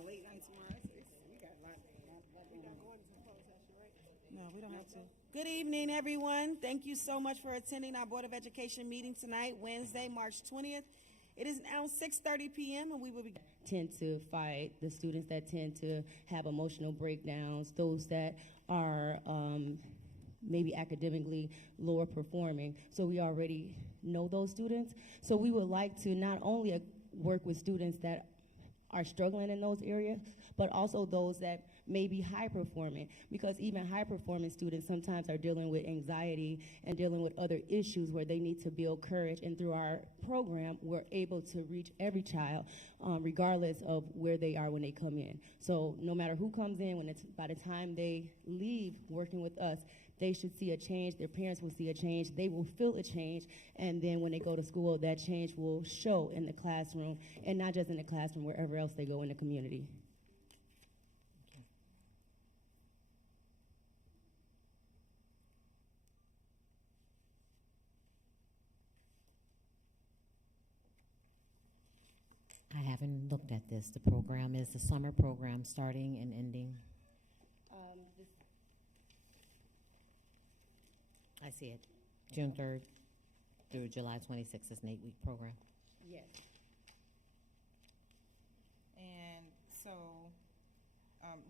a late night tomorrow. We got a lot. We not going to closed session, right? No, we don't have to. Good evening, everyone. Thank you so much for attending our Board of Education meeting tonight, Wednesday, March 20th. It is now 6:30 p.m. and we will be tend to fight, the students that tend to have emotional breakdowns, those that are maybe academically lower performing. So we already know those students. So we would like to not only work with students that are struggling in those areas, but also those that may be high performing, because even high performing students sometimes are dealing with anxiety and dealing with other issues where they need to build courage. And through our program, we're able to reach every child, regardless of where they are when they come in. So no matter who comes in, by the time they leave working with us, they should see a change, their parents will see a change, they will feel a change, and then when they go to school, that change will show in the classroom, and not just in the classroom, wherever else they go in the community. I haven't looked at this. The program is the summer program starting and ending. I see it. June 3rd through July 26th is an 8-week program. Yes. And so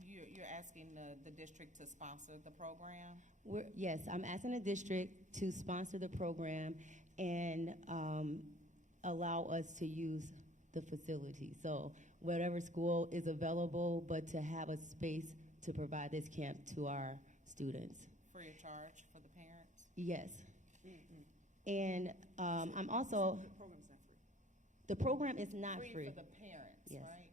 you're asking the district to sponsor the program? Yes, I'm asking the district to sponsor the program and allow us to use the facility. So whatever school is available, but to have a space to provide this camp to our students. Free of charge for the parents? Yes. And I'm also, The program's not free. the program is not free. For the parents, Yes. right?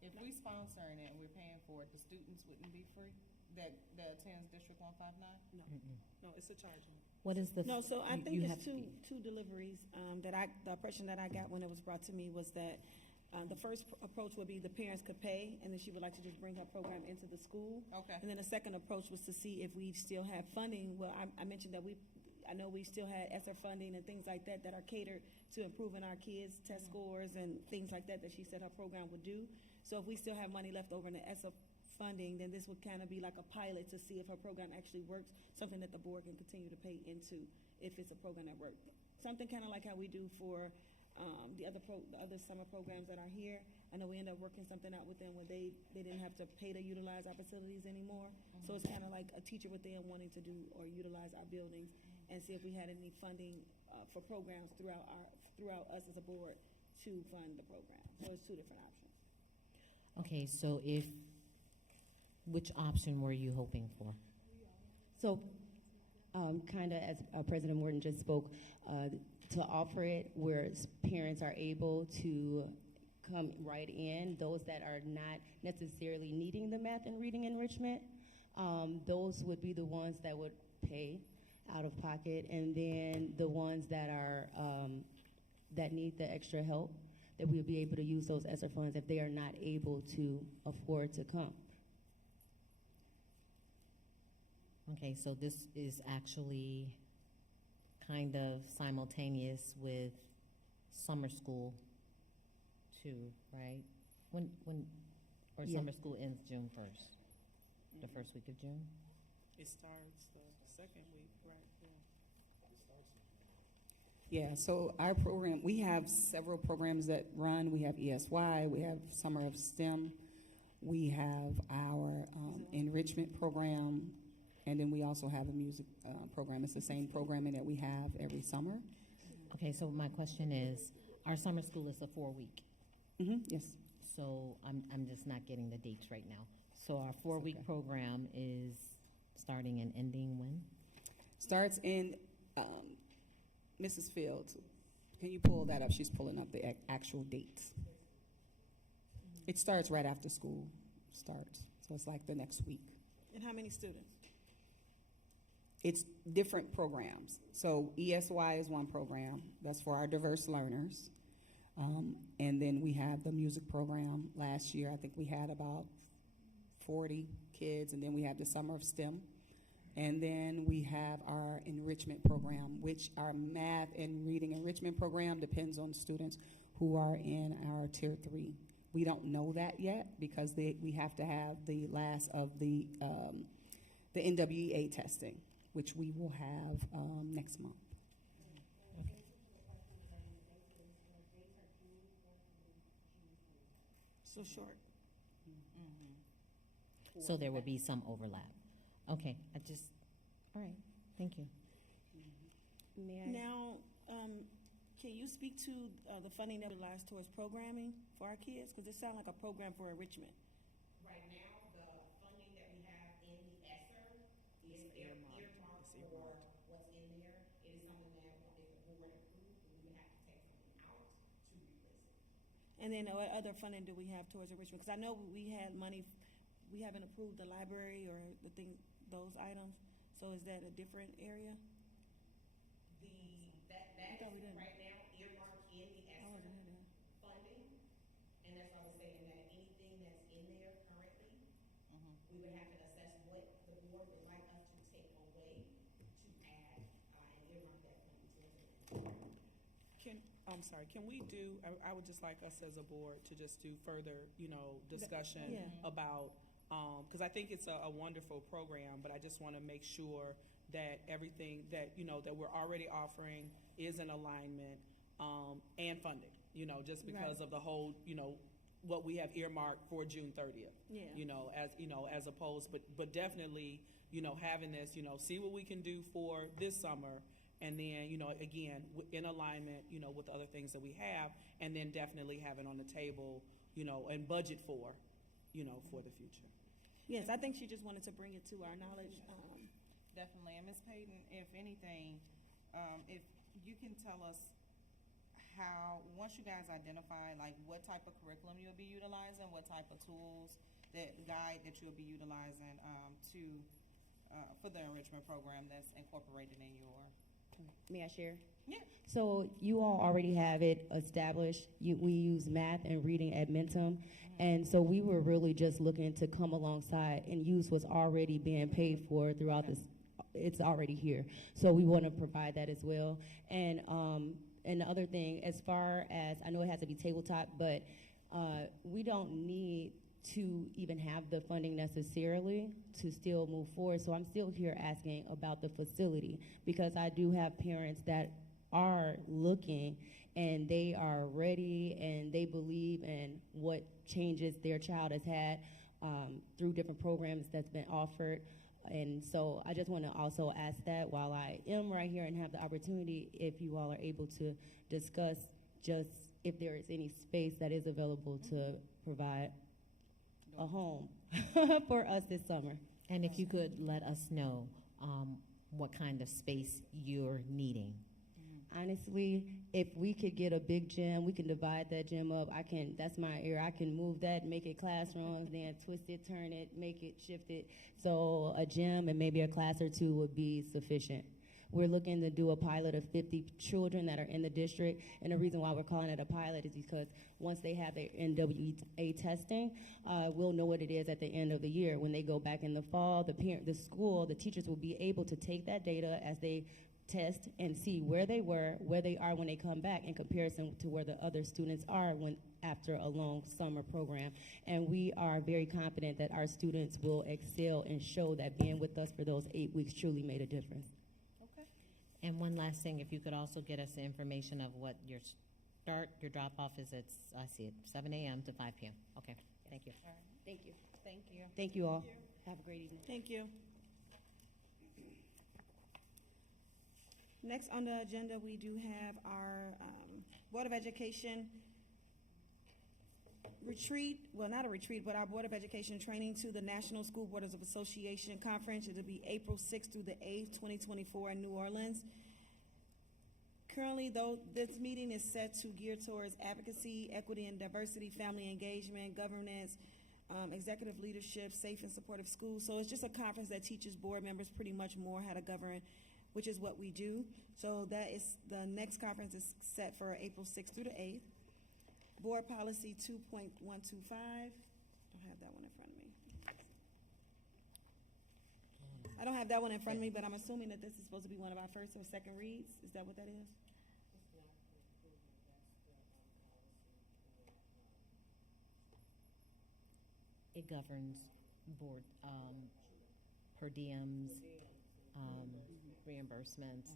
If we sponsoring it and we're paying for it, the students wouldn't be free that attends District 159? No, it's a charge. What is the? No, so I think you it's have to be- two deliveries the impression that I got when it was brought to me was that the first approach would be the parents could pay, and then she would like to just bring her program into the school. Okay. And then the second approach was to see if we still have funding. Well, I mentioned that I know we still had ESSER funding and things like that are catered to improving our kids' test scores and things like that she said her program would do. So if we still have money left over in the ESSER funding, then this would kind of be like a pilot to see if her program actually works, something that the board can continue to pay into if it's a program that works. Something kind of like how we do for the other summer programs that are here. I know we end up working something out with them where they didn't have to pay to utilize our facilities anymore. So it's kind of like a teacher with them wanting to do or utilize our buildings and see if we had any funding for programs throughout us as a board to fund the program. So it's two different options. Okay, so which option were you hoping for? So kind of as President Morton just spoke, to offer it where parents are able to come right in, those that are not necessarily needing the math and reading enrichment, those would be the ones that would pay out of pocket, and then the ones that are that need the extra help, that we'll be able to use those ESSER funds if they are not able to afford to come. Okay, so this is actually kind of simultaneous with summer school too, right? When Yeah. summer school ends June 1st, the first week of June? It starts the second week, right? Yeah, so our program, we have several programs that run. We have ESY, we have Summer of STEM, we have our enrichment program, and then we also have a music program. It's the same programming that we have every summer. Okay, so my question is, our summer school is a 4-week. Yes. So I'm just not getting the dates right now. So our 4-week program is starting and ending when? Starts in, Mrs. Fields, can you pull that up? She's pulling up the actual dates. It starts right after school starts, so it's like the next week. And how many students? It's different programs. So ESY is one program. That's for our diverse learners. And then we have the music program. Last year, I think we had about 40 kids. And then we have the Summer of STEM. And then we have our enrichment program, which our math and reading enrichment program depends on students who are in our Tier 3, We don't know that yet because we have to have the last of the NWEA testing, which we will have next month. So short. So there would be some overlap. Okay, all right, thank you. May I? Now, can you speak to the funding that relies towards programming for our kids? Because it sounds like a program for enrichment. Right now, the funding that we have in the ESSER is earmarked for what's in there. It is something that if the board approved, we would have to take something out to replace it. And then what other funding do we have towards enrichment? Because I know we had money, we haven't approved the library or those items. So is that a different area? That thought we is didn't. right now earmarked in the I wasn't ESSER here then. funding. And that's why I was saying that anything that's in there currently, we would have to assess what the board would like us to take away to add, and earmark that funding towards it. I'm sorry, can we do, I would just like us as a board to just do further, discussion Yeah. about, because I think it's a wonderful program, but I just want to make sure that everything that, that we're already offering is in alignment, and funded, just because Right. of the whole, what we have earmarked for June 30th. Yeah. As opposed, but definitely, having this, see what we can do for this summer, and then, again, in alignment, with other things that we have, and then definitely have it on the table, and budget for the future. Yes, I think she just wanted to bring it to our knowledge. Definitely. And Ms. Payton, if anything, if you can tell us how, once you guys identify, like, what type of curriculum you'll be utilizing, what type of tools, guide that you'll be utilizing for the enrichment program that's incorporated in your. May I share? Yeah. So you all already have it established. We use math and reading at Mentum. And so we were really just looking to come alongside and use what's already being paid for throughout this. It's already here. So we want to provide that as well. And the other thing, as far as, I know it has to be tabletop, but we don't need to even have the funding necessarily to still move forward. So I'm still here asking about the facility, because I do have parents that are looking and they are ready and they believe in what changes their child has had through different programs that's been offered. And so I just want to also ask that while I am right here and have the opportunity, if you all are able to discuss just if there is any space that is available to provide a home for us this summer. And if you could let us know what kind of space you're needing. Honestly, if we could get a big gym, we can divide that gym up. That's my area. I can move that, make it classrooms, then twist it, turn it, make it, shift it. So a gym and maybe a class or two would be sufficient. We're looking to do a pilot of 50 children that are in the district. And the reason why we're calling it a pilot is because once they have their NWEA testing, we'll know what it is at the end of the year. When they go back in the fall, the school, the teachers will be able to take that data as they test and see where they are when they come back in comparison to where the other students are after a long summer program. And we are very confident that our students will excel and show that being with us for those 8 weeks truly made a difference. Okay. And one last thing, if you could also get us the information of what your drop-off is at, I see it, 7 a.m. to 5 p.m. Okay, thank you. All right. Thank you. Thank you. Thank you all. Have a great evening. Thank you. Next on the agenda, we do have our Board of Education retreat, well, not a retreat, but our Board of Education training to the National School Boards of Association Conference. It'll be April 6th through the 8th, 2024 in New Orleans. Currently, though, this meeting is set to gear towards advocacy, equity and diversity, family engagement, governance, executive leadership, safe and supportive schools. So it's just a conference that teaches board members pretty much more how to govern, which is what we do. So that is, the next conference is set for April 6th through the 8th. Board Policy 2.125. Don't have that one in front of me. I don't have that one in front of me, but I'm assuming that this is supposed to be one of our first or second reads. Is that what that is? it governs board, per diems, reimbursements,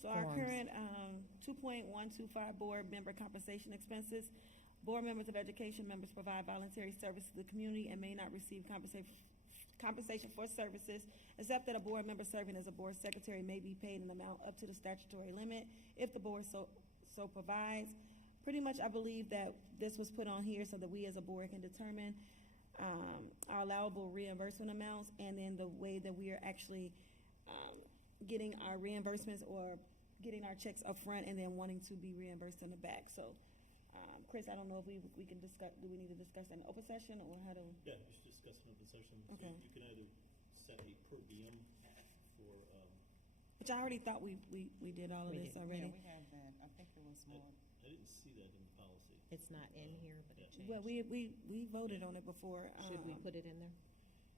So our forms. current, 2.125 board member compensation expenses. Board members of education members provide voluntary service to the community and may not receive compensation for services, except that a board member serving as a board secretary may be paid an amount up to the statutory limit if the board so provides. Pretty much, I believe that this was put on here so that we as a board can determine our allowable reimbursement amounts, and then the way that we are actually getting our reimbursements or getting our checks up front and then wanting to be reimbursed in the back. So, Chris, I don't know if we can discuss, do we need to discuss that in open session, or how do? Yeah, we should discuss an open session. So Okay. you can either set a per diem for, Which I already thought we did all of We this did. already. Yeah, we have that. I think it was more. I didn't see that in the policy. It's not in here, but it changed. Well, we voted on it before. Should we put it in there?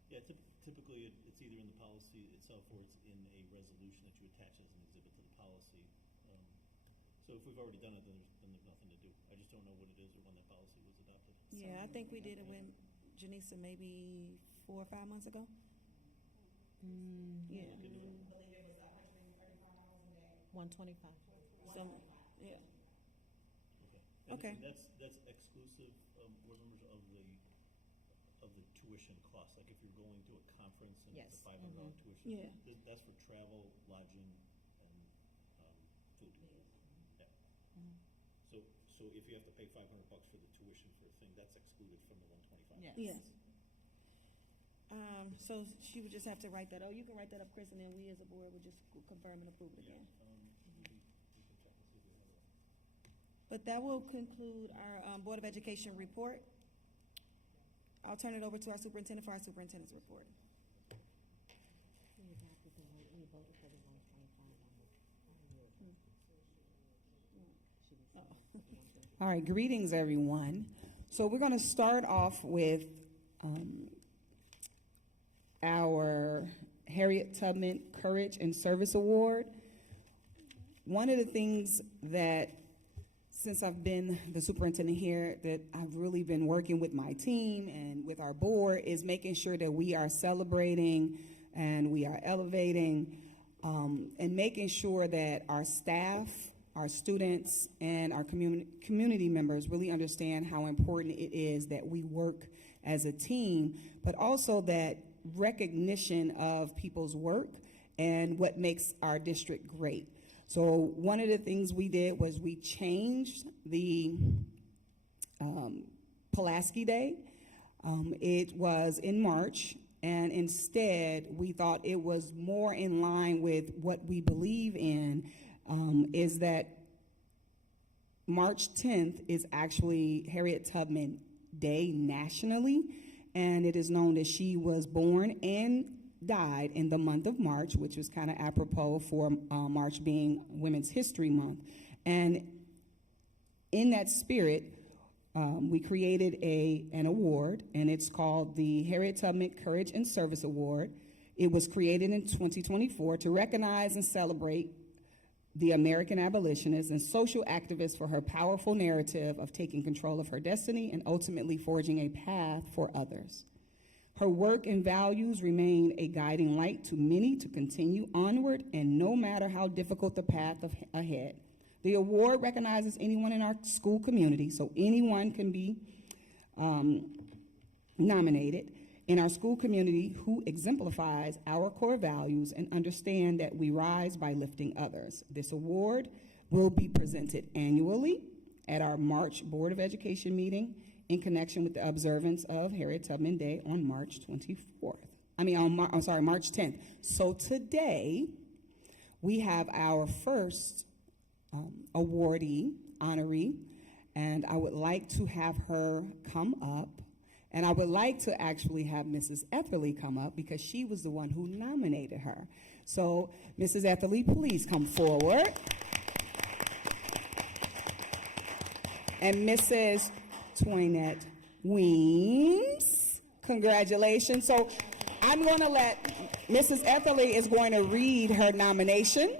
Yeah, typically it's either in the policy itself or it's in a resolution that you attach as an exhibit to the policy. So if we've already done it, then there's nothing to do. I just don't know what it is or when the policy was adopted. Yeah, I think we did it with Janisa maybe 4 or 5 months ago. Yeah. Look into it. 125. So, yeah. Okay. Okay. And that's exclusive, board members of the tuition costs. Like if you're going to a conference and it's Yes. a $500 tuition. Yeah. That's for travel, lodging, and food. Yeah. So if you have to pay $500 for the tuition for a thing, that's excluded from the 125. Yes. Yes. So she would just have to write that. Oh, you can write that up, Chris, and then we as a board would just confirm and approve it Yeah. again. We can check and see if we have that. But that will conclude our Board of Education report. I'll turn it over to our superintendent for our superintendent's report. All right, greetings, everyone. So we're going to start off with our Harriet Tubman Courage and Service Award. One of the things that, since I've been the superintendent here, that I've really been working with my team and with our board is making sure that we are celebrating and we are elevating and making sure that our staff, our students, and our community members really understand how important it is that we work as a team, but also that recognition of people's work and what makes our district great. So one of the things we did was we changed the Pulaski Day. It was in March, and instead we thought it was more in line with what we believe in, is that March 10th is actually Harriet Tubman Day nationally, and it is known that she was born and died in the month of March, which was kind of apropos for March being Women's History Month. And in that spirit, we created an award, and it's called the Harriet Tubman Courage and Service Award. It was created in 2024 to recognize and celebrate the American abolitionist and social activist for her powerful narrative of taking control of her destiny and ultimately forging a path for others. Her work and values remain a guiding light to many to continue onward, and no matter how difficult the path ahead. The award recognizes anyone in our school community, so anyone can be nominated in our school community who exemplifies our core values and understand that we rise by lifting others. This award will be presented annually at our March Board of Education meeting in connection with the observance of Harriet Tubman Day on March 24th. March 10th. So today, we have our first awardee, honoree, and I would like to have her come up. And I would like to actually have Mrs. Etherly come up because she was the one who nominated her. So, Mrs. Etherly, please come forward. And Mrs. Toinette Weems, congratulations. So, I'm going to let Mrs. Etherly is going to read her nomination,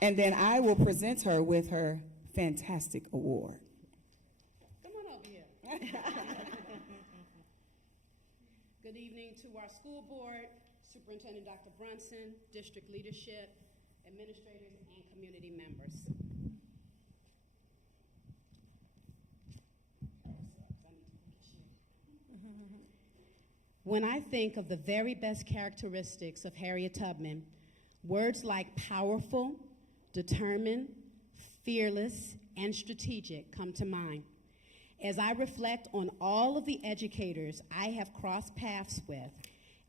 and then I will present her with her fantastic award. Come on up here. Good evening to our school board, Superintendent Dr. Brunson, district leadership, administrators, and community members. When I think of the very best characteristics of Harriet Tubman, words like powerful, determined, fearless, and strategic come to mind. As I reflect on all of the educators I have crossed paths with,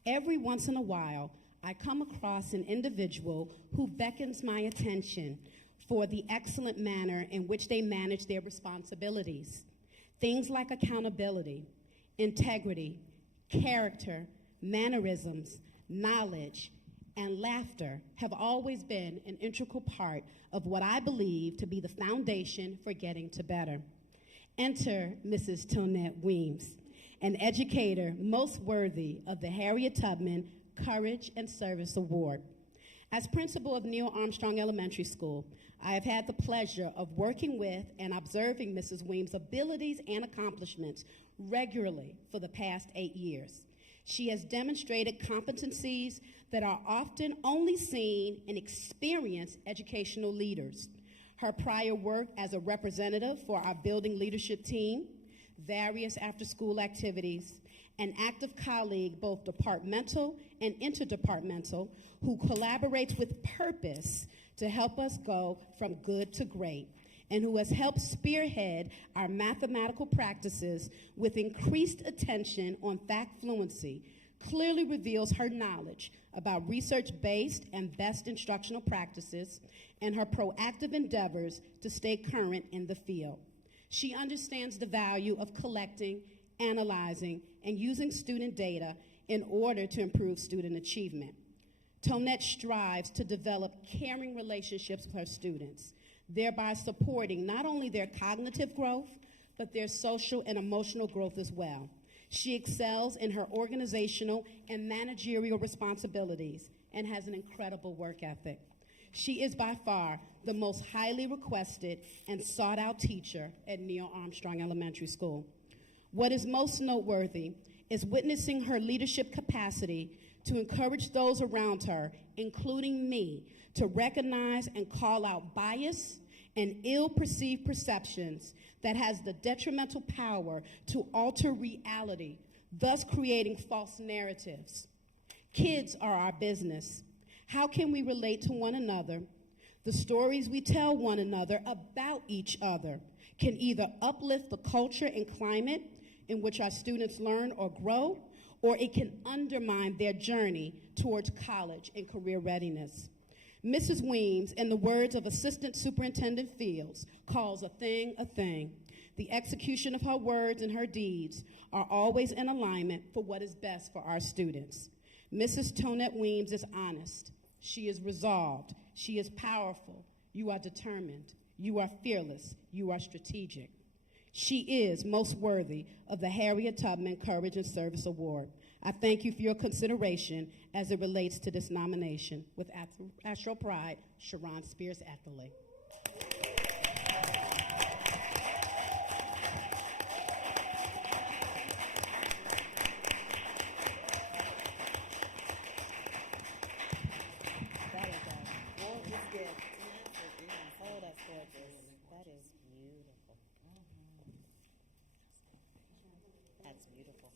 every once in a while, I come across an individual who beckons my attention for the excellent manner in which they manage their responsibilities. Things like accountability, integrity, character, mannerisms, knowledge, and laughter have always been an integral part of what I believe to be the foundation for getting to better. Enter Mrs. Tonette Weems, an educator most worthy of the Harriet Tubman Courage and Service Award. As principal of Neil Armstrong Elementary School, I have had the pleasure of working with and observing Mrs. Weems' abilities and accomplishments regularly for the past 8 years. She has demonstrated competencies that are often only seen in experienced educational leaders. Her prior work as a representative for our building leadership team, various after-school activities, an active colleague, both departmental and interdepartmental, who collaborates with purpose to help us go from good to great, and who has helped spearhead our mathematical practices with increased attention on fact fluency, clearly reveals her knowledge about research-based and best instructional practices and her proactive endeavors to stay current in the field. She understands the value of collecting, analyzing, and using student data in order to improve student achievement. Tonette strives to develop caring relationships with her students, thereby supporting not only their cognitive growth, but their social and emotional growth as well. She excels in her organizational and managerial responsibilities and has an incredible work ethic. She is by far the most highly requested and sought-out teacher at Neil Armstrong Elementary School. What is most noteworthy is witnessing her leadership capacity to encourage those around her, including me, to recognize and call out bias and ill-perceived perceptions that has the detrimental power to alter reality, thus creating false narratives. Kids are our business. How can we relate to one another? The stories we tell one another about each other can either uplift the culture and climate in which our students learn or grow, or it can undermine their journey towards college and career readiness. Mrs. Weems, in the words of Assistant Superintendent Fields, calls a thing a thing. The execution of her words and her deeds are always in alignment for what is best for our students. Mrs. Tonette Weems is honest. She is resolved. She is powerful. You are determined. You are fearless. You are strategic. She is most worthy of the Harriet Tubman Courage and Service Award. I thank you for your consideration as it relates to this nomination. With Astro Pride, Sharon Spears Atherley. That is a gorgeous gift. Oh, that's gorgeous. That is beautiful. That's beautiful.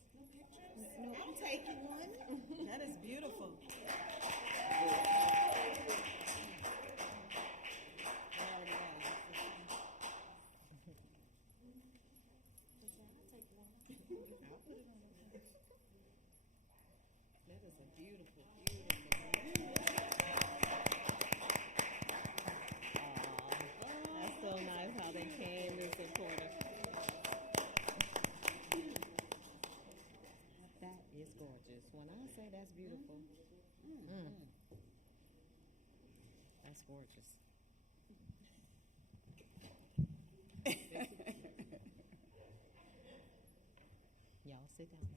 I'm taking one. That is beautiful. That is a beautiful, beautiful. That's so nice how they came to support us. That is gorgeous. When I say that's beautiful, that's gorgeous. Y'all sit down.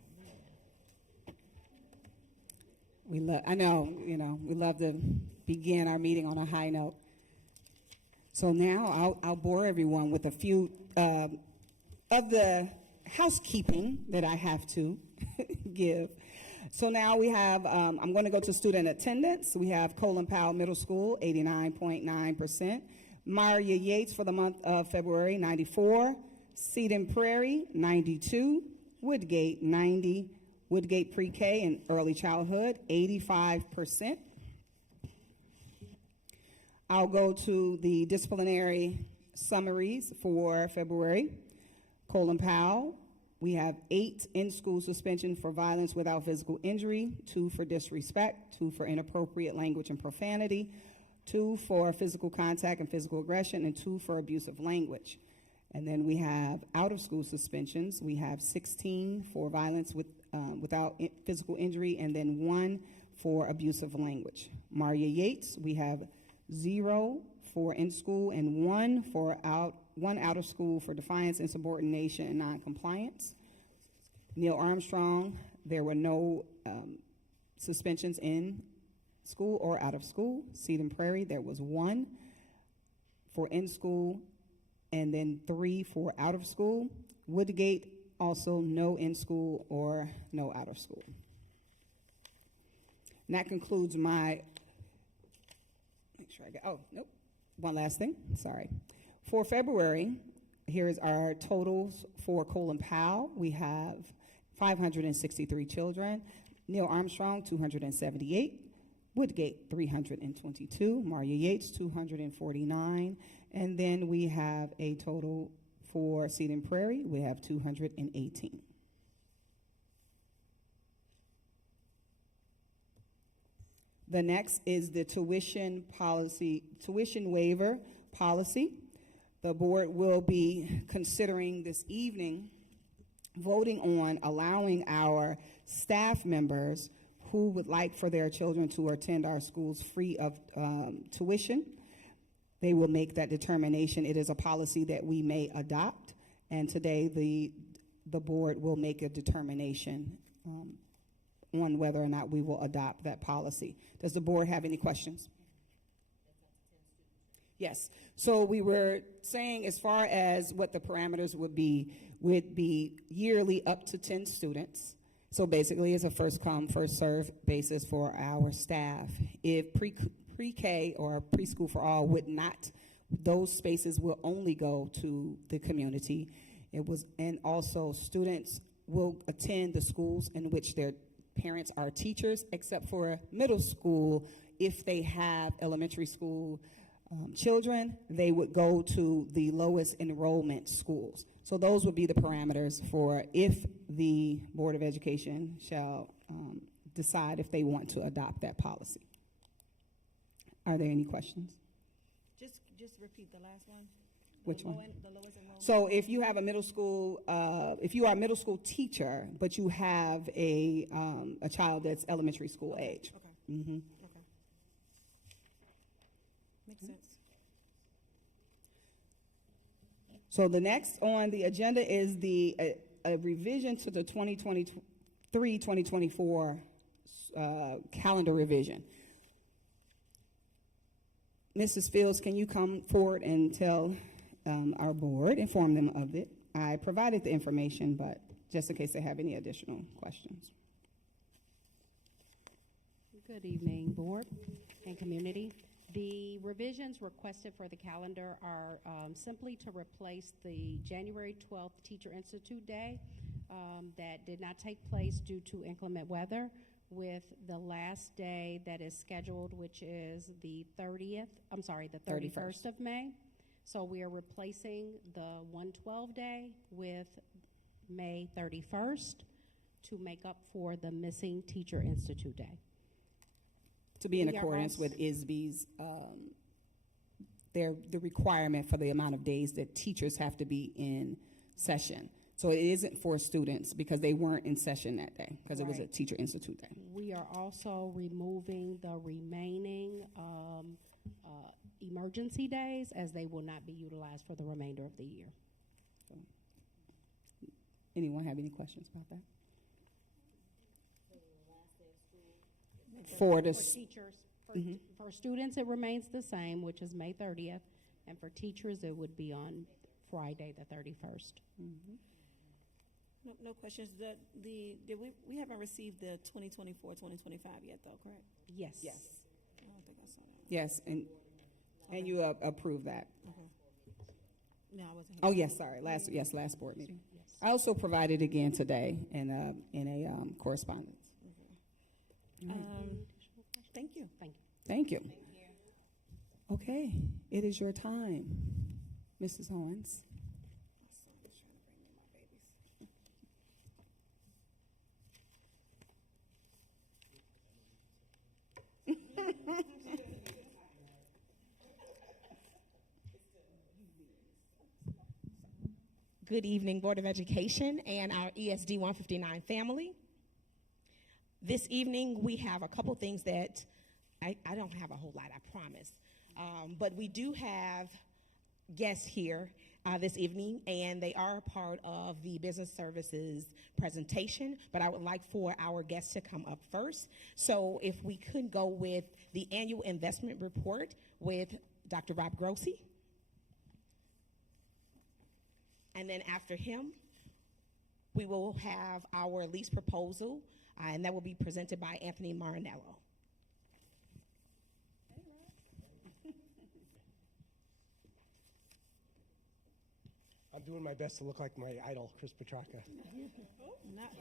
I know, we love to begin our meeting on a high note. So now I'll bore everyone with a few of the housekeeping that I have to give. So now we have, I'm going to go to student attendance. We have Colin Powell Middle School, 89.9%. Maria Yates for the month of February, 94. Cedar Prairie, 92. Woodgate, 90. Woodgate Pre-K and Early Childhood, 85%. I'll go to the disciplinary summaries for February. Colin Powell, we have 8 in-school suspension for violence without physical injury, 2 for disrespect, 2 for inappropriate language and profanity, 2 for physical contact and physical aggression, and 2 for abusive language. And then we have out-of-school suspensions. We have 16 for violence without physical injury, and then 1 for abusive language. Maria Yates, we have 0 for in-school and 1 out of school for defiance, insubordination, and noncompliance. Neil Armstrong, there were no suspensions in school or out of school. Cedar Prairie, there was 1 for in-school and then 3 for out of school. Woodgate, also no in-school or no out of school. And that concludes my, make sure I get, oh, nope, one last thing, sorry. For February, here's our totals for Colin Powell. We have 563 children. Neil Armstrong, 278. Woodgate, 322. Maria Yates, 249. And then we have a total for Cedar Prairie, we have 218. The next is the tuition waiver policy. The board will be considering this evening voting on allowing our staff members who would like for their children to attend our schools free of tuition. They will make that determination. It is a policy that we may adopt, and today the board will make a determination on whether or not we will adopt that policy. Does the board have any questions? Yes. So we were saying as far as what the parameters would be yearly up to 10 students. So basically it's a first come, first serve basis for our staff. If pre-K or preschool for all would not, those spaces will only go to the community. And also students will attend the schools in which their parents are teachers, except for middle school. If they have elementary school children, they would go to the lowest enrollment schools. So those would be the parameters for if the Board of Education shall decide if they want to adopt that policy. Are there any questions? Just repeat the last one. Which one? The lowest enrollment. So if you have a middle school, if you are a middle school teacher, but you have a child that's elementary school age. Okay. Mm-hmm. Okay. Makes sense. So the next on the agenda is a revision to the 2023-2024 calendar revision. Mrs. Fields, can you come forward and tell our board, inform them of it? I provided the information, but just in case they have any additional questions. Good evening, board and community. The revisions requested for the calendar are simply to replace the January 12th Teacher Institute Day that did not take place due to inclement weather with the last day that is scheduled, which is the 31st of May. So we are replacing the 112 day with May 31st to make up for the missing Teacher Institute Day. To be in accordance with ISB's, the requirement for the amount of days that teachers have to be in session. So it isn't for students because they weren't in session that day because it was a Teacher Institute Day. We are also removing the remaining emergency days as they will not be utilized for the remainder of the year. So, anyone have any questions about that? For teachers, for students, it remains the same, which is May 30th, and for teachers, it would be on Friday, the 31st. No questions. We haven't received the 2024, 2025 yet though, correct? Yes. Yes. I don't think I saw that. Yes, and you approve that. Okay. No, I wasn't here. Oh, yes, sorry, last board meeting. I also provided again today in a correspondence. Thank you. Thank you. Okay, it is your time, Mrs. Owens. My son is trying to bring me my babies. Good evening, Board of Education and our ESD 159 family. This evening, we have a couple things that I don't have a whole lot, I promise. But we do have guests here this evening, and they are a part of the business services presentation, but I would like for our guests to come up first. So if we could go with the annual investment report with Dr. Rob Grossi. And then after him, we will have our lease proposal, and that will be presented by Anthony Marinello. I'm doing my best to look like my idol, Chris Petracca. Not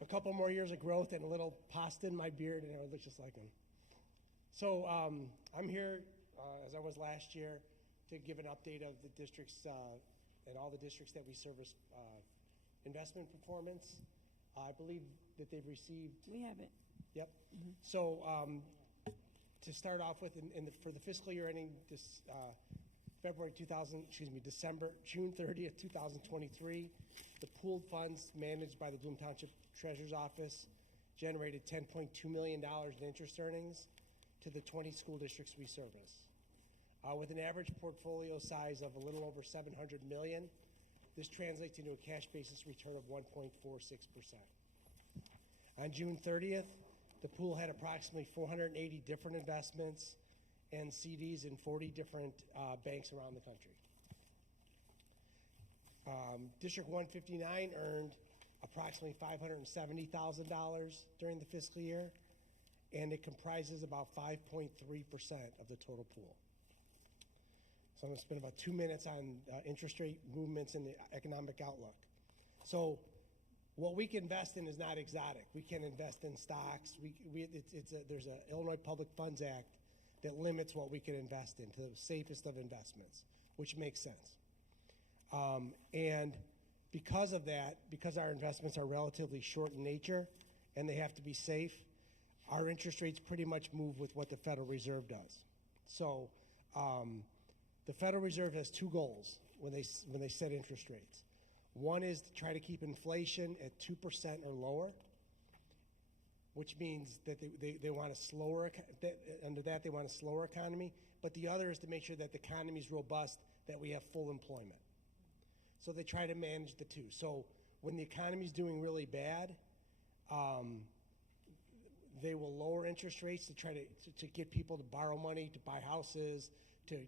A couple more years of growth and a little pasta in my beard, and I would look just like him. So I'm here, as I was last year, to give an update of the districts and all the districts that we service investment performance. I believe that they've received. We haven't. Yep. So to start off with, for the fiscal year ending this June 30th, 2023, the pooled funds managed by the Bloom Township Treasurer's Office generated $10.2 million in interest earnings to the 20 school districts we service. With an average portfolio size of a little over $700 million, this translates into a cash basis return of 1.46%. On June 30th, the pool had approximately 480 different investments and CDs in 40 different banks around the country. District 159 earned approximately $570,000 during the fiscal year, and it comprises about 5.3% of the total pool. So I'm going to spend about 2 minutes on interest rate movements and the economic outlook. So what we can invest in is not exotic. We can invest in stocks. There's an Illinois Public Funds Act that limits what we can invest in to the safest of investments, which makes sense. And because of that, because our investments are relatively short in nature and they have to be safe, our interest rates pretty much move with what the Federal Reserve does. So the Federal Reserve has two goals when they set interest rates. One is to try to keep inflation at 2% or lower, which means that they want a slower, under that they want a slower economy, but the other is to make sure that the economy is robust, that we have full employment. So they try to manage the two. So when the economy is doing really bad, they will lower interest rates to try to get people to borrow money, to buy houses, to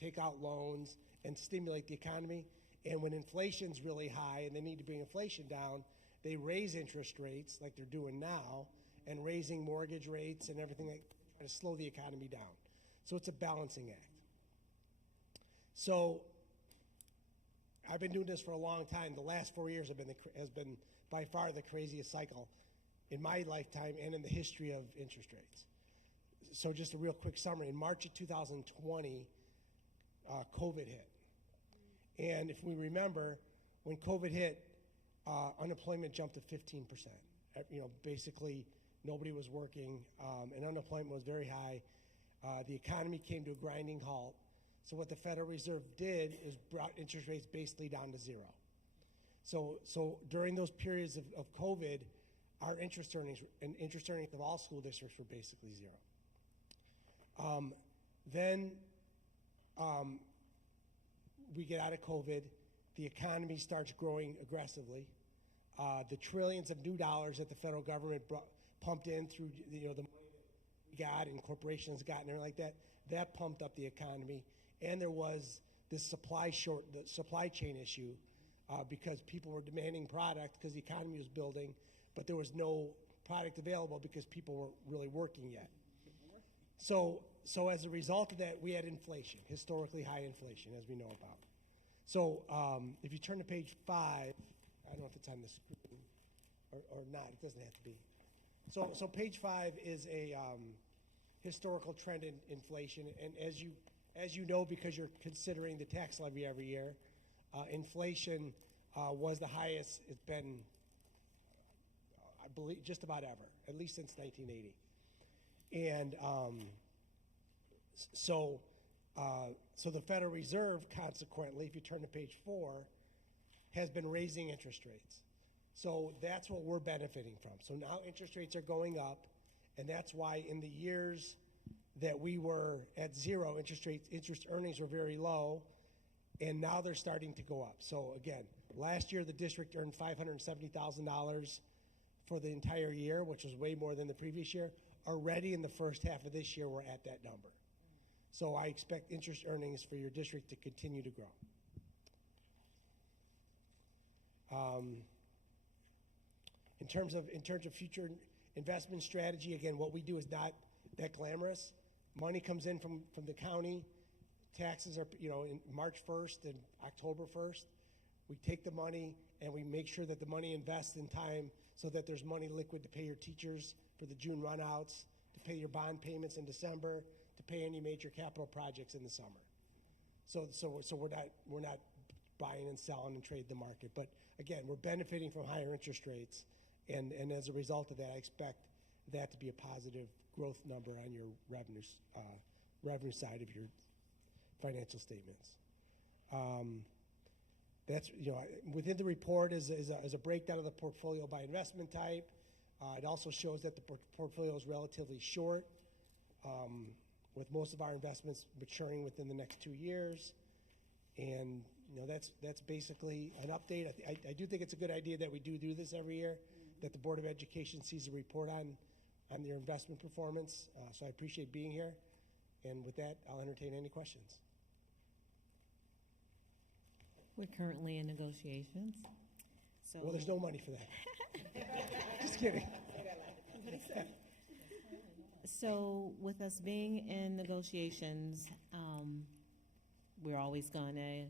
take out loans and stimulate the economy. And when inflation's really high and they need to bring inflation down, they raise interest rates like they're doing now, and raising mortgage rates and everything that try to slow the economy down. So it's a balancing act. So I've been doing this for a long time. The last 4 years has been by far the craziest cycle in my lifetime and in the history of interest rates. So just a real quick summary. In March of 2020, COVID hit. And if we remember, when COVID hit, unemployment jumped to 15%. Basically nobody was working, and unemployment was very high. The economy came to a grinding halt. So what the Federal Reserve did is brought interest rates basically down to zero. So during those periods of COVID, our interest earnings and interest earnings of all school districts were basically zero. Then we get out of COVID, the economy starts growing aggressively. The trillions of new dollars that the federal government pumped in through the money that we got and corporations got and everything like that, that pumped up the economy. And there was this the supply chain issue, because people were demanding product because the economy was building, but there was no product available because people weren't really working yet. So as a result of that, we had inflation, historically high inflation, as we know about. So if you turn to page 5, I don't know if it's on the screen or not. It doesn't have to be. So page 5 is a historical trend in inflation, and as you know, because you're considering the tax levy every year, inflation was the highest it's been, I believe, just about ever, at least since 1980. And so the Federal Reserve, consequently, if you turn to page 4, has been raising interest rates. So that's what we're benefiting from. So now interest rates are going up, and that's why in the years that we were at zero, interest earnings were very low, and now they're starting to go up. So again, last year the district earned $570,000 for the entire year, which was way more than the previous year. Already in the first half of this year, we're at that number. So I expect interest earnings for your district to continue to grow. In terms of future investment strategy, again, what we do is not that glamorous. Money comes in from the county. Taxes are, in March 1st and October 1st. We take the money and we make sure that the money invests in time so that there's money liquid to pay your teachers for the June runouts, to pay your bond payments in December, to pay any major capital projects in the summer. So we're not buying and selling and trade the market. But again, we're benefiting from higher interest rates, and as a result of that, I expect that to be a positive growth number on your revenue side of your financial statements. That's within the report is a breakdown of the portfolio by investment type. It also shows that the portfolio is relatively short, with most of our investments maturing within the next 2 years. And that's basically an update. I do think it's a good idea that we do this every year, that the Board of Education sees a report on their investment performance. So I appreciate being here. And with that, I'll entertain any questions. We're currently in negotiations. So Well, there's no money for that. Just kidding. So with us being in negotiations, we're always going to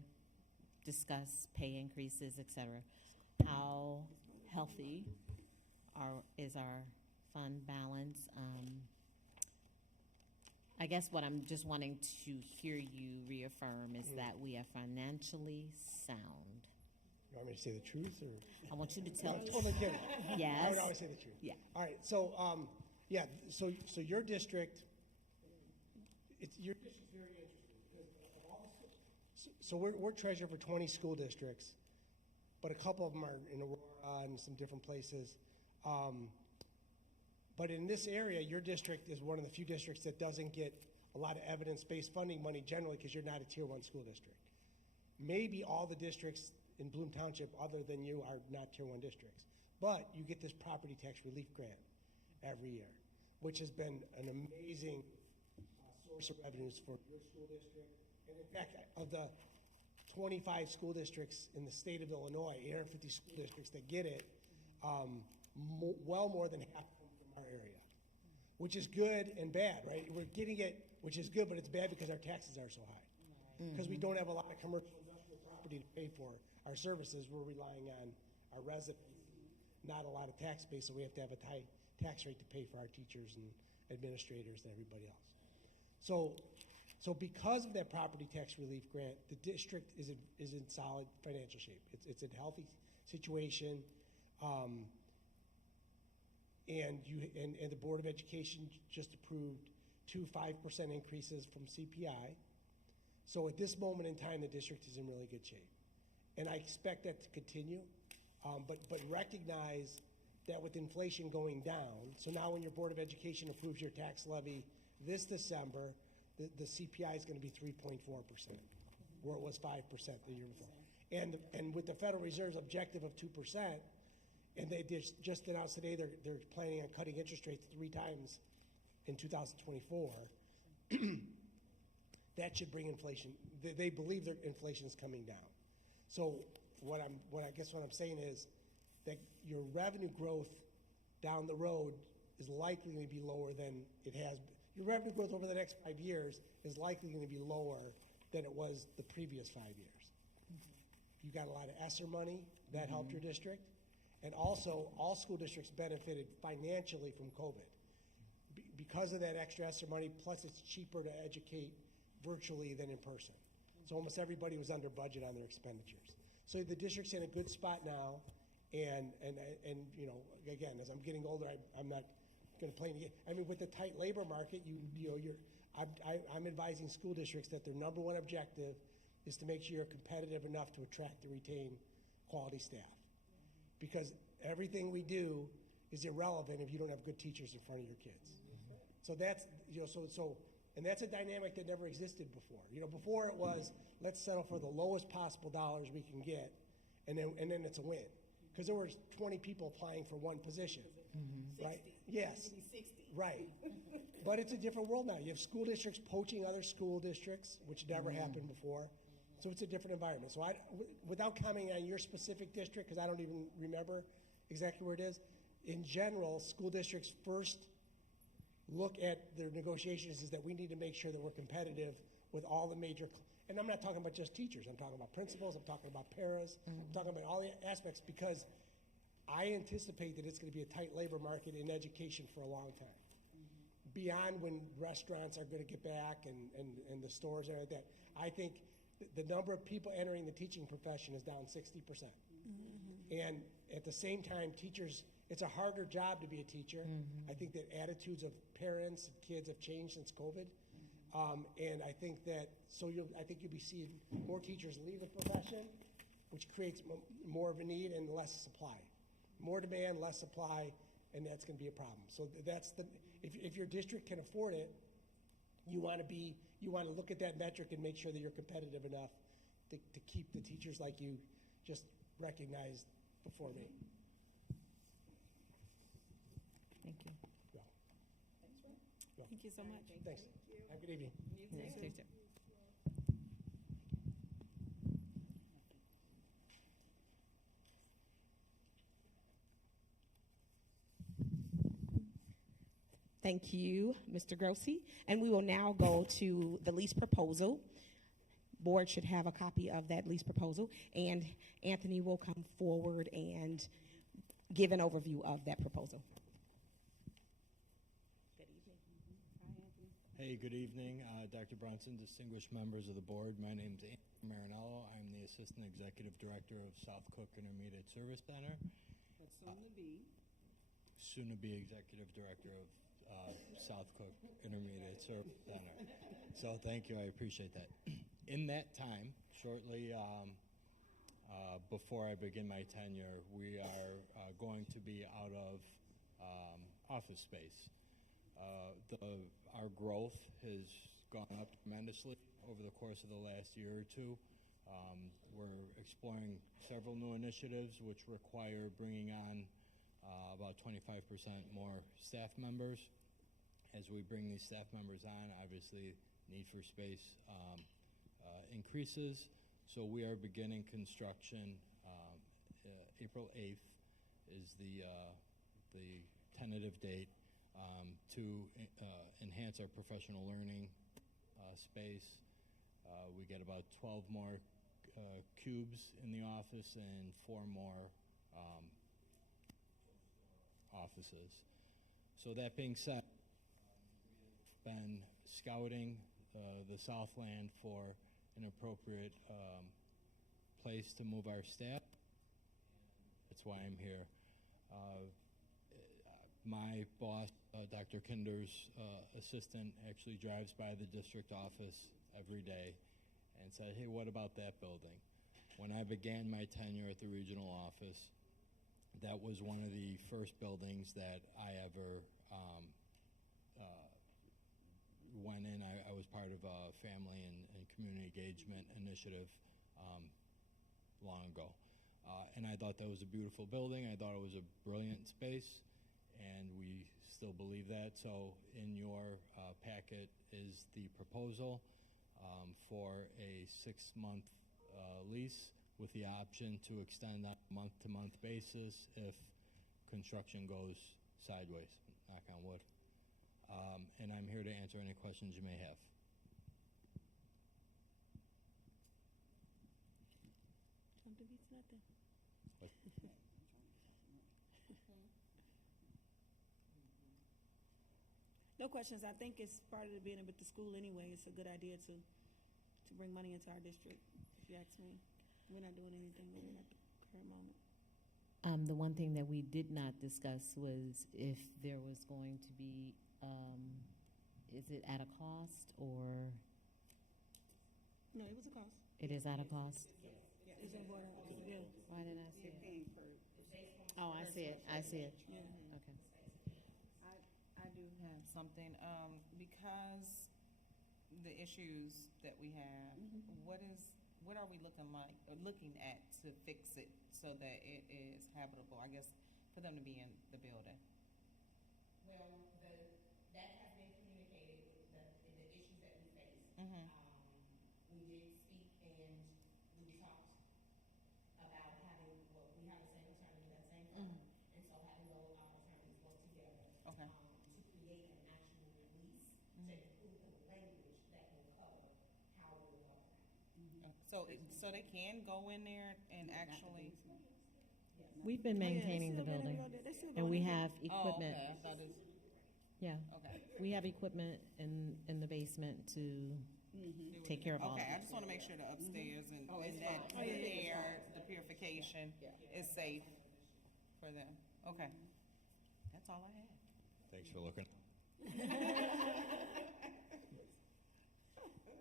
discuss pay increases, et cetera. How healthy is our fund balance? I guess what I'm just wanting to hear you reaffirm is that we are financially sound. You want me to say the truth, or? I want you to tell I'm totally kidding. Yes. I would always say the truth. Yeah. All right. So, so your district, your district's very interesting because of all the, so we're treasurer for 20 school districts, but a couple of them are in Aurora and some different places. But in this area, your district is one of the few districts that doesn't get a lot of evidence-based funding money generally because you're not a Tier 1 school district. Maybe all the districts in Bloom Township other than you are not Tier 1 districts. But you get this property tax relief grant every year, which has been an amazing source of revenues for your school district. And in fact, of the 25 school districts in the state of Illinois, 850 school districts that get it, well more than half of them from our area, which is good and bad, right? We're getting it, which is good, but it's bad because our taxes are so high. Because we don't have a lot of commercial industrial property to pay for our services, we're relying on our residents, not a lot of tax base, so we have to have a high tax rate to pay for our teachers and administrators and everybody else. So because of that property tax relief grant, the district is in solid financial shape. It's in a healthy situation, and the Board of Education just approved 2 5% increases from CPI. So at this moment in time, the district is in really good shape. And I expect that to continue, but recognize that with inflation going down, so now when your Board of Education approves your tax levy this December, the CPI is going to be 3.4%, where it was 5% the year before. And with the Federal Reserve's objective of 2%, and they just announced today they're planning on cutting interest rates 3 times in 2024, that should bring inflation. They believe their inflation is coming down. So what I'm saying is that your revenue growth down the road is likely going to be lower than it has. Your revenue growth over the next 5 years is likely going to be lower than it was the previous 5 years. You got a lot of ESSER money that helped your district, and also all school districts benefited financially from COVID. Because of that extra ESSER money, plus it's cheaper to educate virtually than in person. So almost everybody was under budget on their expenditures. So the district's in a good spot now, and you know, again, as I'm getting older, I'm not going to play again. I mean, with the tight labor market, I'm advising school districts that their number one objective is to make sure you're competitive enough to attract and retain quality staff. Because everything we do is irrelevant if you don't have good teachers in front of your kids. So that's, you know, and that's a dynamic that never existed before. You know, before it was, let's settle for the lowest possible dollars we can get, and then it's a win. Because there were 20 people applying for one position, right? 60. Yes. 60. Right. But it's a different world now. You have school districts poaching other school districts, which never happened before. So it's a different environment. So without commenting on your specific district, because I don't even remember exactly where it is, in general, school districts first look at their negotiations is that we need to make sure that we're competitive with all the major, and I'm not talking about just teachers, I'm talking about principals, I'm talking about paras, I'm talking about all the aspects, because I anticipate that it's going to be a tight labor market in education for a long time. Beyond when restaurants are going to get back and the stores and everything like that. I think the number of people entering the teaching profession is down 60%. And at the same time, teachers, it's a harder job to be a teacher. I think that attitudes of parents and kids have changed since COVID. And I think that, I think you'll be seeing more teachers leave the profession, which creates more of a need and less supply. More demand, less supply, and that's going to be a problem. So that's if your district can afford it, you want to look at that metric and make sure that you're competitive enough to keep the teachers like you just recognized before me. Thank you. Well, Thank you so much. thanks. Have a good evening. Yes, please do. Thank you, Mr. Grossi. And we will now go to the lease proposal. Board should have a copy of that lease proposal, and Anthony will come forward and give an overview of that proposal. Good evening. Hi, Anthony. Hey, good evening, Dr. Brunson, distinguished members of the board. My name is Anthony Marinello. I'm the Assistant Executive Director of South Cook Intermediate Service Center. That's soon to be. Soon to be Executive Director of South Cook Intermediate Service Center. So thank you, I appreciate that. In that time, shortly before I begin my tenure, we are going to be out of office space. Our growth has gone up tremendously over the course of the last year or two. We're exploring several new initiatives which require bringing on about 25% more staff members. As we bring these staff members on, obviously need for space increases. So we are beginning construction. April 8th is the tentative date to enhance our professional learning space. We get about 12 more cubes in the office and 4 more offices. So that being said, we've been scouting the Southland for an appropriate place to move our staff. That's why I'm here. My boss, Dr. Kinder's assistant, actually drives by the district office every day and said, hey, what about that building? When I began my tenure at the regional office, that was one of the first buildings that I ever went in. I was part of a family and community engagement initiative long ago. And I thought that was a beautiful building. I thought it was a brilliant space, and we still believe that. So in your packet is the proposal. for a 6-month lease with the option to extend on a month-to-month basis if construction goes sideways, knock on wood. And I'm here to answer any questions you may have. Something beats nothing. No questions. I think it's part of being with the school anyway. It's a good idea to bring money into our district, if you ask me. We're not doing anything with it at the current moment. The one thing that we did not discuss was if there was going to be, is it at a cost or No, it was a cost. it is at a cost? It's in water, yeah. Why didn't I see it? Oh, I see it, I see it. Yeah. Okay. I do have something, because the issues that we have, what are we looking at to fix it so that it is habitable, I guess, for them to be in the building? Well, that has been communicated with the issues that we face. Mm-hmm. We did speak and we talked about having, well, we have the same attorney with that same firm, and so having those attorneys work together Okay. to create an actual release to include the language that will cover how we're covering. So they can go in there and actually. We've been maintaining the building, and we have equipment. Oh, okay. I thought it was, Yeah, okay. we have equipment in the basement to take care of all of Okay, I it. just want to make sure the upstairs and it's that fine. there, the purification is safe for them. Okay. That's all I had. Thanks for looking.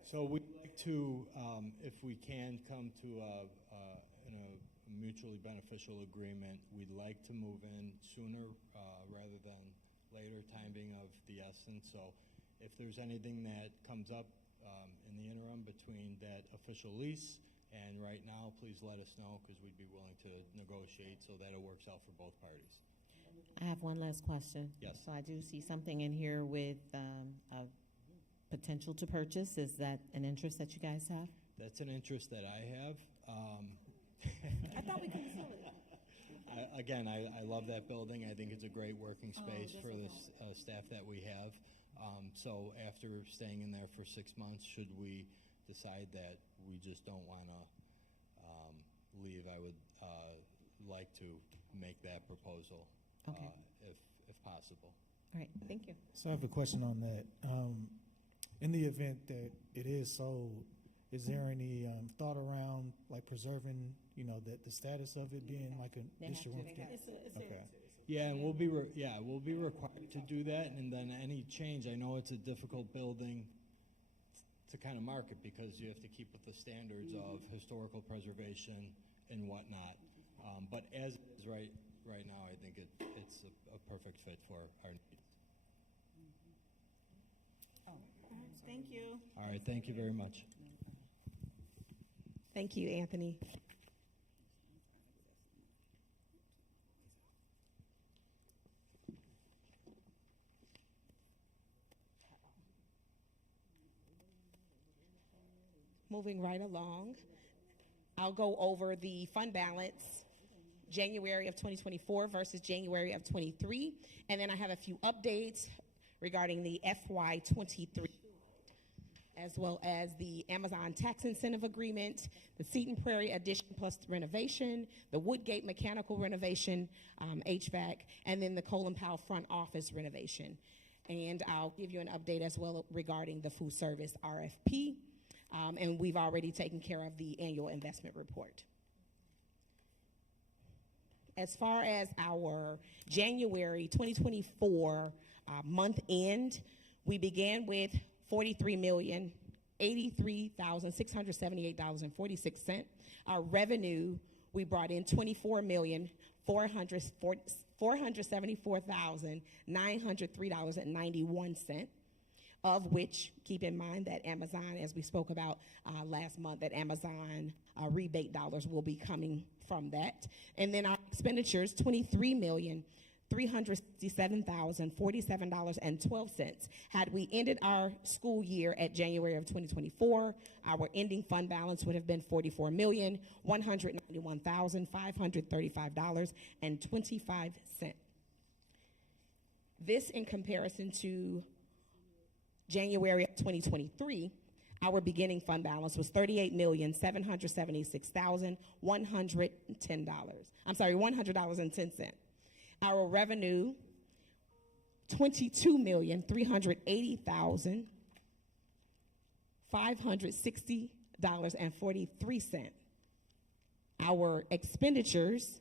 So we'd like to, if we can, come to a mutually beneficial agreement. We'd like to move in sooner rather than later, time being of the essence. So if there's anything that comes up in the interim between that official lease and right now, please let us know because we'd be willing to negotiate so that it works out for both parties. I have one last question. Yes. So I do see something in here with a potential to purchase. Is that an interest that you guys have? That's an interest that I have. I thought we couldn't sell it. Again, I love that building. I think it's a great working space for the staff that we have. So after staying in there for 6 months, should we decide that we just don't want to leave, I would like to make that proposal Okay. if possible. All right, thank you. So I have a question on that. In the event that it is sold, is there any thought around like preserving, the status of it being like a They have district? to. 150? Okay. Yeah, and we'll be required to do that, and then any change. I know it's a difficult building to kind of market because you have to keep with the standards of historical preservation and whatnot. But as it is right now, I think it's a perfect fit for our needs. Thank you. All right, thank you very much. Thank you, Anthony. Moving right along, I'll go over the fund balance, January of 2024 versus January of 23, and then I have a few updates regarding the FY 23, as well as the Amazon tax incentive agreement, the Seton Prairie addition plus renovation, the Woodgate mechanical renovation, HVAC, and then the Colin Powell front office renovation. And I'll give you an update as well regarding the food service RFP. And we've already taken care of the annual investment report. As far as our January 2024 month end, we began with $43,083,678.46. Our revenue, we brought in $24,474,903.91. Of which, keep in mind that Amazon, as we spoke about last month, that Amazon rebate dollars will be coming from that. And then our expenditures, $367,047.12. Had we ended our school year at January of 2024, our ending fund balance would have been $44,191,535.25. This in comparison to January of 2023, our beginning fund balance was $100,776,110. Our revenue, $22,380,560.43. Our expenditures,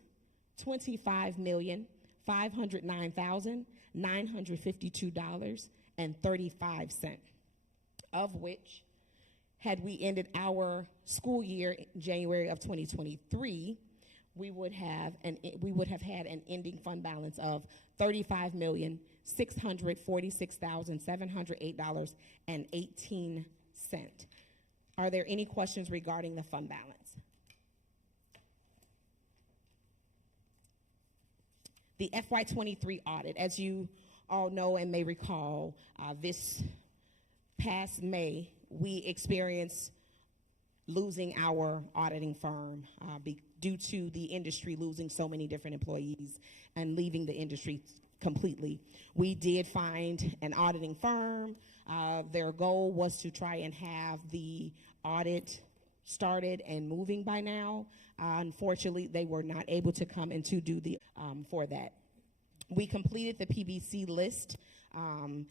$25,509,952.35, of which, had we ended our school year in January of 2023, we would have had an ending fund balance of $35,646,708.18. Are there any questions regarding the fund balance? The FY23 audit, as you all know and may recall, this past May, we experienced losing our auditing firm due to the industry losing so many different employees and leaving the industry completely. We did find an auditing firm. Their goal was to try and have the audit started and moving by now. Unfortunately, they were not able to come and to do the for that. We completed the PBC list, and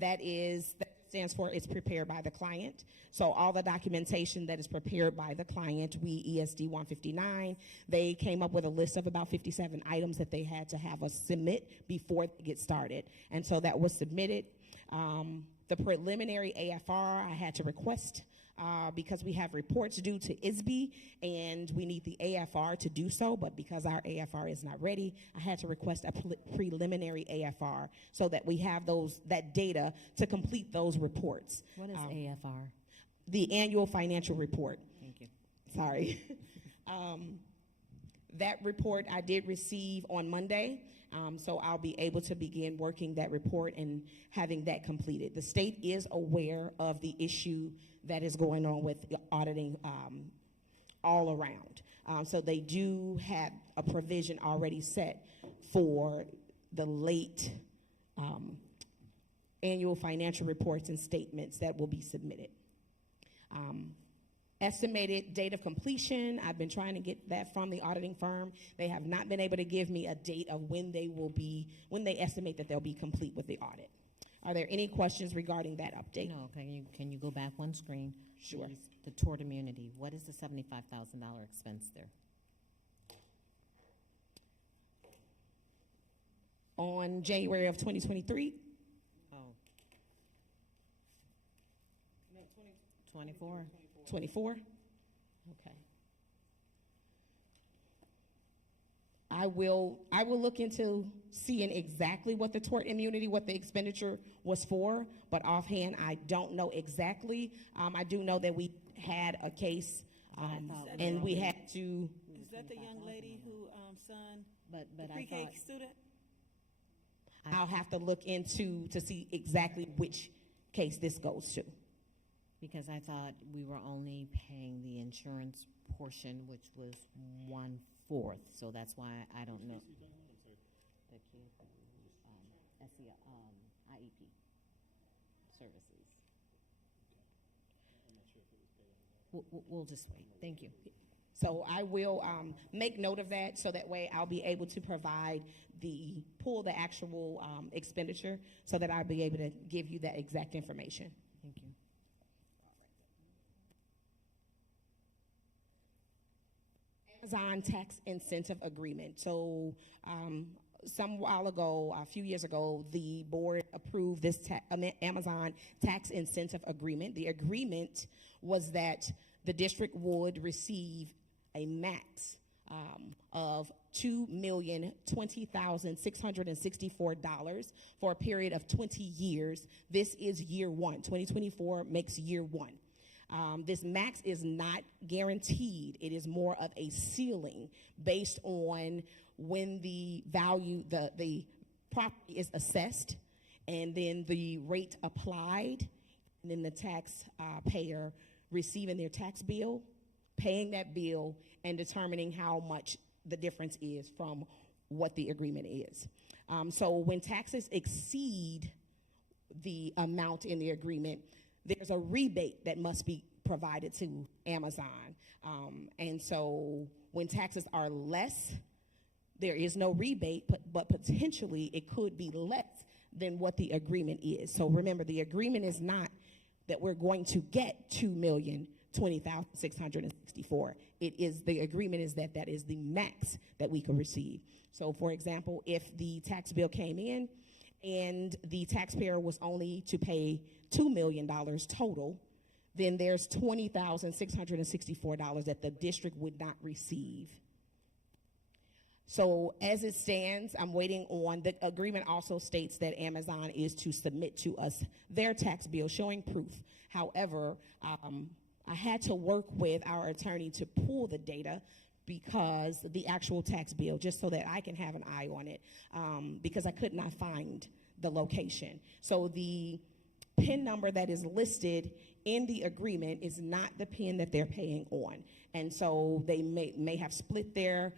that stands for it's prepared by the client. So all the documentation that is prepared by the client, we ESD 159, they came up with a list of about 57 items that they had to have us submit before they get started. And so that was submitted. The preliminary AFR I had to request because we have reports due to ESB and we need the AFR to do so, but because our AFR is not ready, I had to request a preliminary AFR so that we have that data to complete those reports. What is AFR? The annual financial report. Thank you. Sorry. That report I did receive on Monday, so I'll be able to begin working that report and having that completed. The state is aware of the issue that is going on with auditing all around. So they do have a provision already set for the late annual financial reports and statements that will be submitted. Estimated date of completion, I've been trying to get that from the auditing firm. They have not been able to give me a date of when they estimate that they'll be complete with the audit. Are there any questions regarding that update? No, can you go back one screen? Sure. Please? The tort immunity, what is the $75,000 expense there? On January of 2023, Oh. 24? 24? Okay. I will look into seeing exactly what the tort immunity, what the expenditure was for, but offhand, I don't know exactly. I do know that we had a case, and we had to. Is that the young lady who, son, But the I pre-K thought, student? I'll have to look into to see exactly which case this goes to. because I thought we were only paying the insurance portion, which was 1/4, so that's why I don't know. The kid who, IEP services. We'll just wait. Thank you. So I will make note of that, so that way I'll be able to provide pull the actual expenditure, so that I'll be able to give you that exact information. Thank you. Amazon tax incentive agreement. So some while ago, a few years ago, the board approved this Amazon tax incentive agreement. The agreement was that the district would receive a max of $2,020,664 for a period of 20 years. This is year one. 2024 makes year one. This max is not guaranteed. It is more of a ceiling based on when the value, the property is assessed, and then the rate applied, and then the tax payer receiving their tax bill, paying that bill, and determining how much the difference is from what the agreement is. So when taxes exceed the amount in the agreement, there's a rebate that must be provided to Amazon. And so when taxes are less, there is no rebate, but potentially it could be less than what the agreement is. So remember, the agreement is not that we're going to get $2,020,664. The agreement is that that is the max that we can receive. So for example, if the tax bill came in and the taxpayer was only to pay $2 million total, then there's $20,664 that the district would not receive. So as it stands, I'm waiting on, the agreement also states that Amazon is to submit to us their tax bill showing proof. However, I had to work with our attorney to pull the data, because the actual tax bill, just so that I can have an eye on it, because I could not find the location. So the PIN number that is listed in the agreement is not the PIN that they're paying on. And so they may have split their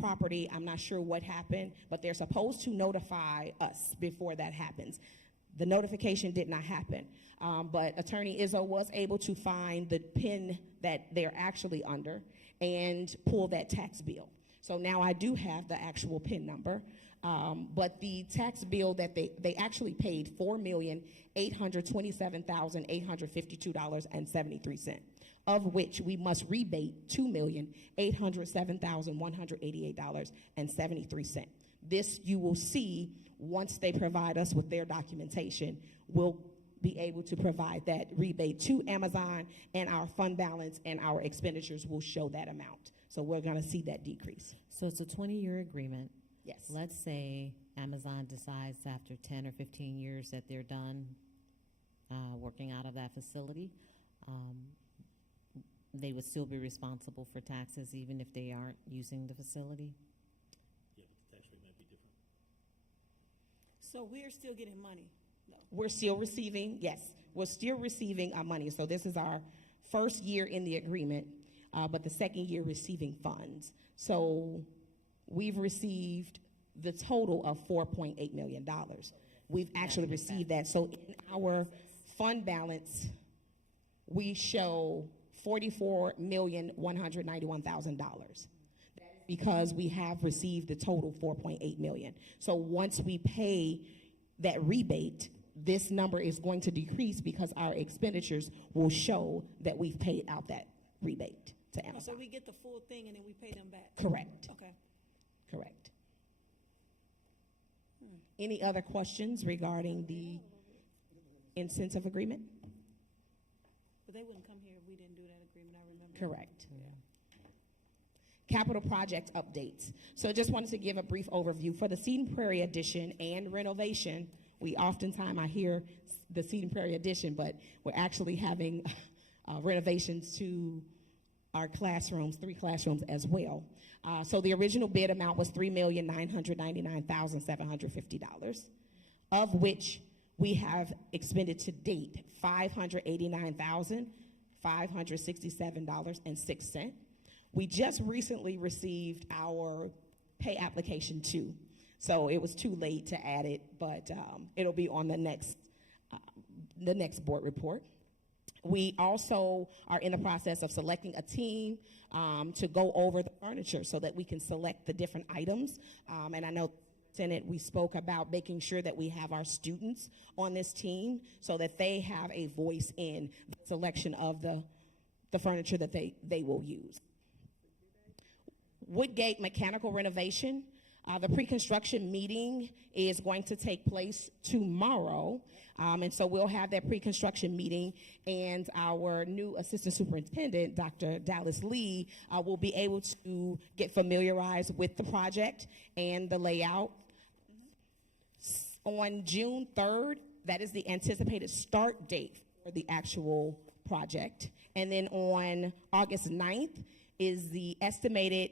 property. I'm not sure what happened, but they're supposed to notify us before that happens. The notification did not happen, but Attorney Izzo was able to find the PIN that they're actually under and pull that tax bill. So now I do have the actual PIN number, but the tax bill that they actually paid $4,827,852.73, of which we must rebate $2,807,188.73. This you will see once they provide us with their documentation. We'll be able to provide that rebate to Amazon, and our fund balance and our expenditures will show that amount. So we're going to see that decrease. So it's a 20-year agreement. Yes. Let's say Amazon decides after 10 or 15 years that they're done working out of that facility. They would still be responsible for taxes even if they aren't using the facility? Yeah, but the tax rate might be different. So we're still getting money, though? We're still receiving, yes, we're still receiving our money. So this is our first year in the agreement, but the second year receiving funds. So we've received the total of $4.8 million. We've actually received that. So in our fund balance, we show $44,191,000. Because we have received the total $4.8 million. So once we pay that rebate, this number is going to decrease because our expenditures will show that we've paid out that rebate to Amazon. So we get the full thing and then we pay them back? Correct. Okay. Correct. Any other questions regarding the incentive agreement? But they wouldn't come here if we didn't do that agreement, I remember. Correct. Capital project updates. So just wanted to give a brief overview. For the Seed and Prairie addition and renovation, I hear the Seed and Prairie addition, but we're actually having renovations to our classrooms, 3 classrooms as well. So the original bid amount was $3,999,750, of which we have expended to date $589,567.06. We just recently received our pay application too, so it was too late to add it, but it'll be on the next board report. We also are in the process of selecting a team to go over the furniture so that we can select the different items. And I know, Senate, we spoke about making sure that we have our students on this team so that they have a voice in the selection of the furniture that they will use. Woodgate mechanical renovation. The pre-construction meeting is going to take place tomorrow, and so we'll have that pre-construction meeting, and our new assistant superintendent, Dr. Dallas Lee, will be able to get familiarized with the project and the layout. On June 3rd, that is the anticipated start date for the actual project, and then on August 9th is the estimated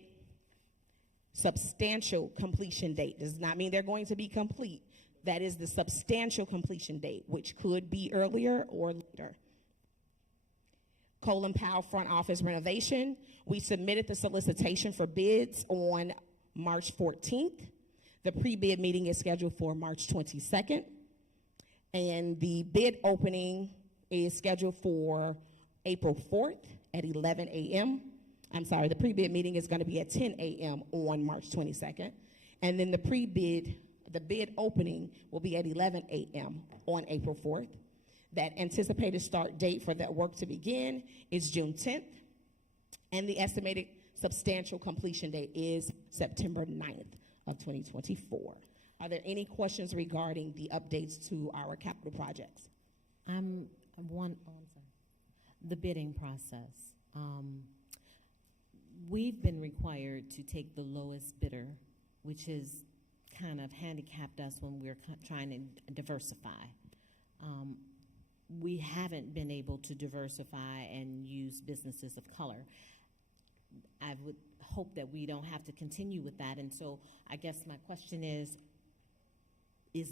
substantial completion date. Does not mean they're going to be complete. That is the substantial completion date, which could be earlier or later. Colin Powell front office renovation. We submitted the solicitation for bids on March 14th. The pre-bid meeting is scheduled for March 22nd. And the bid opening is scheduled for April 4th at 11 a.m. I'm sorry, the pre-bid meeting is going to be at 10 a.m. on March 22nd. And then the bid opening will be at 11 a.m. on April 4th. That anticipated start date for that work to begin is June 10th. And the estimated substantial completion date is September 9th of 2024. Are there any questions regarding the updates to our capital projects? I'm sorry. The bidding process. We've been required to take the lowest bidder, which has kind of handicapped us when we're trying to diversify. We haven't been able to diversify and use businesses of color. I would hope that we don't have to continue with that. And so I guess my question is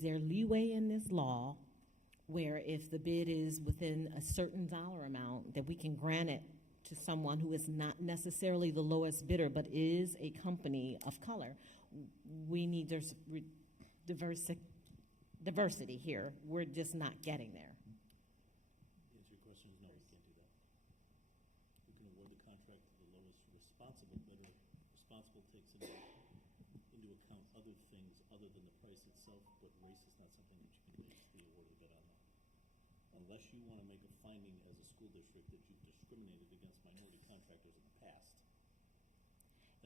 there leeway in this law where if the bid is within a certain dollar amount that we can grant it to someone who is not necessarily the lowest bidder but is a company of color? We need diversity here. We're just not getting there. The answer to your question is no, we can't do that. We can award the contract to the lowest responsible bidder. Responsible takes into account other things other than the price itself, but race is not something that you can base the award of the bid on that. Unless you want to make a finding as a school district that you've discriminated against minority contractors in the past.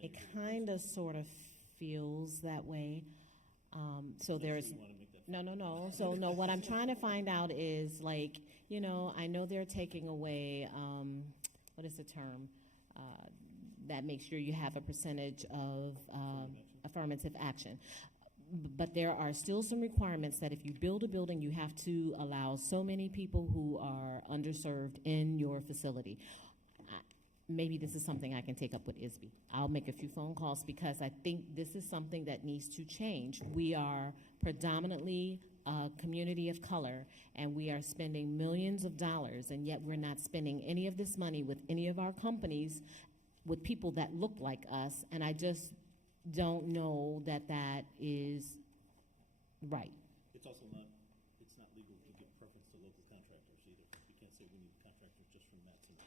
It kind of sort of feels that way. So there's no. So no, what I'm trying to find out is like, I know they're taking away, what is the term? That makes sure you have a percentage of affirmative action. But there are still some requirements that if you build a building, you have to allow so many people who are underserved in your facility. Maybe this is something I can take up with ISB. I'll make a few phone calls because I think this is something that needs to change. We are predominantly a community of color, and we are spending millions of dollars, and yet we're not spending any of this money with any of our companies with people that look like us, and I just don't know that that is right. It's also not legal to give preference to local contractors either. You can't say we need contractors just from that team.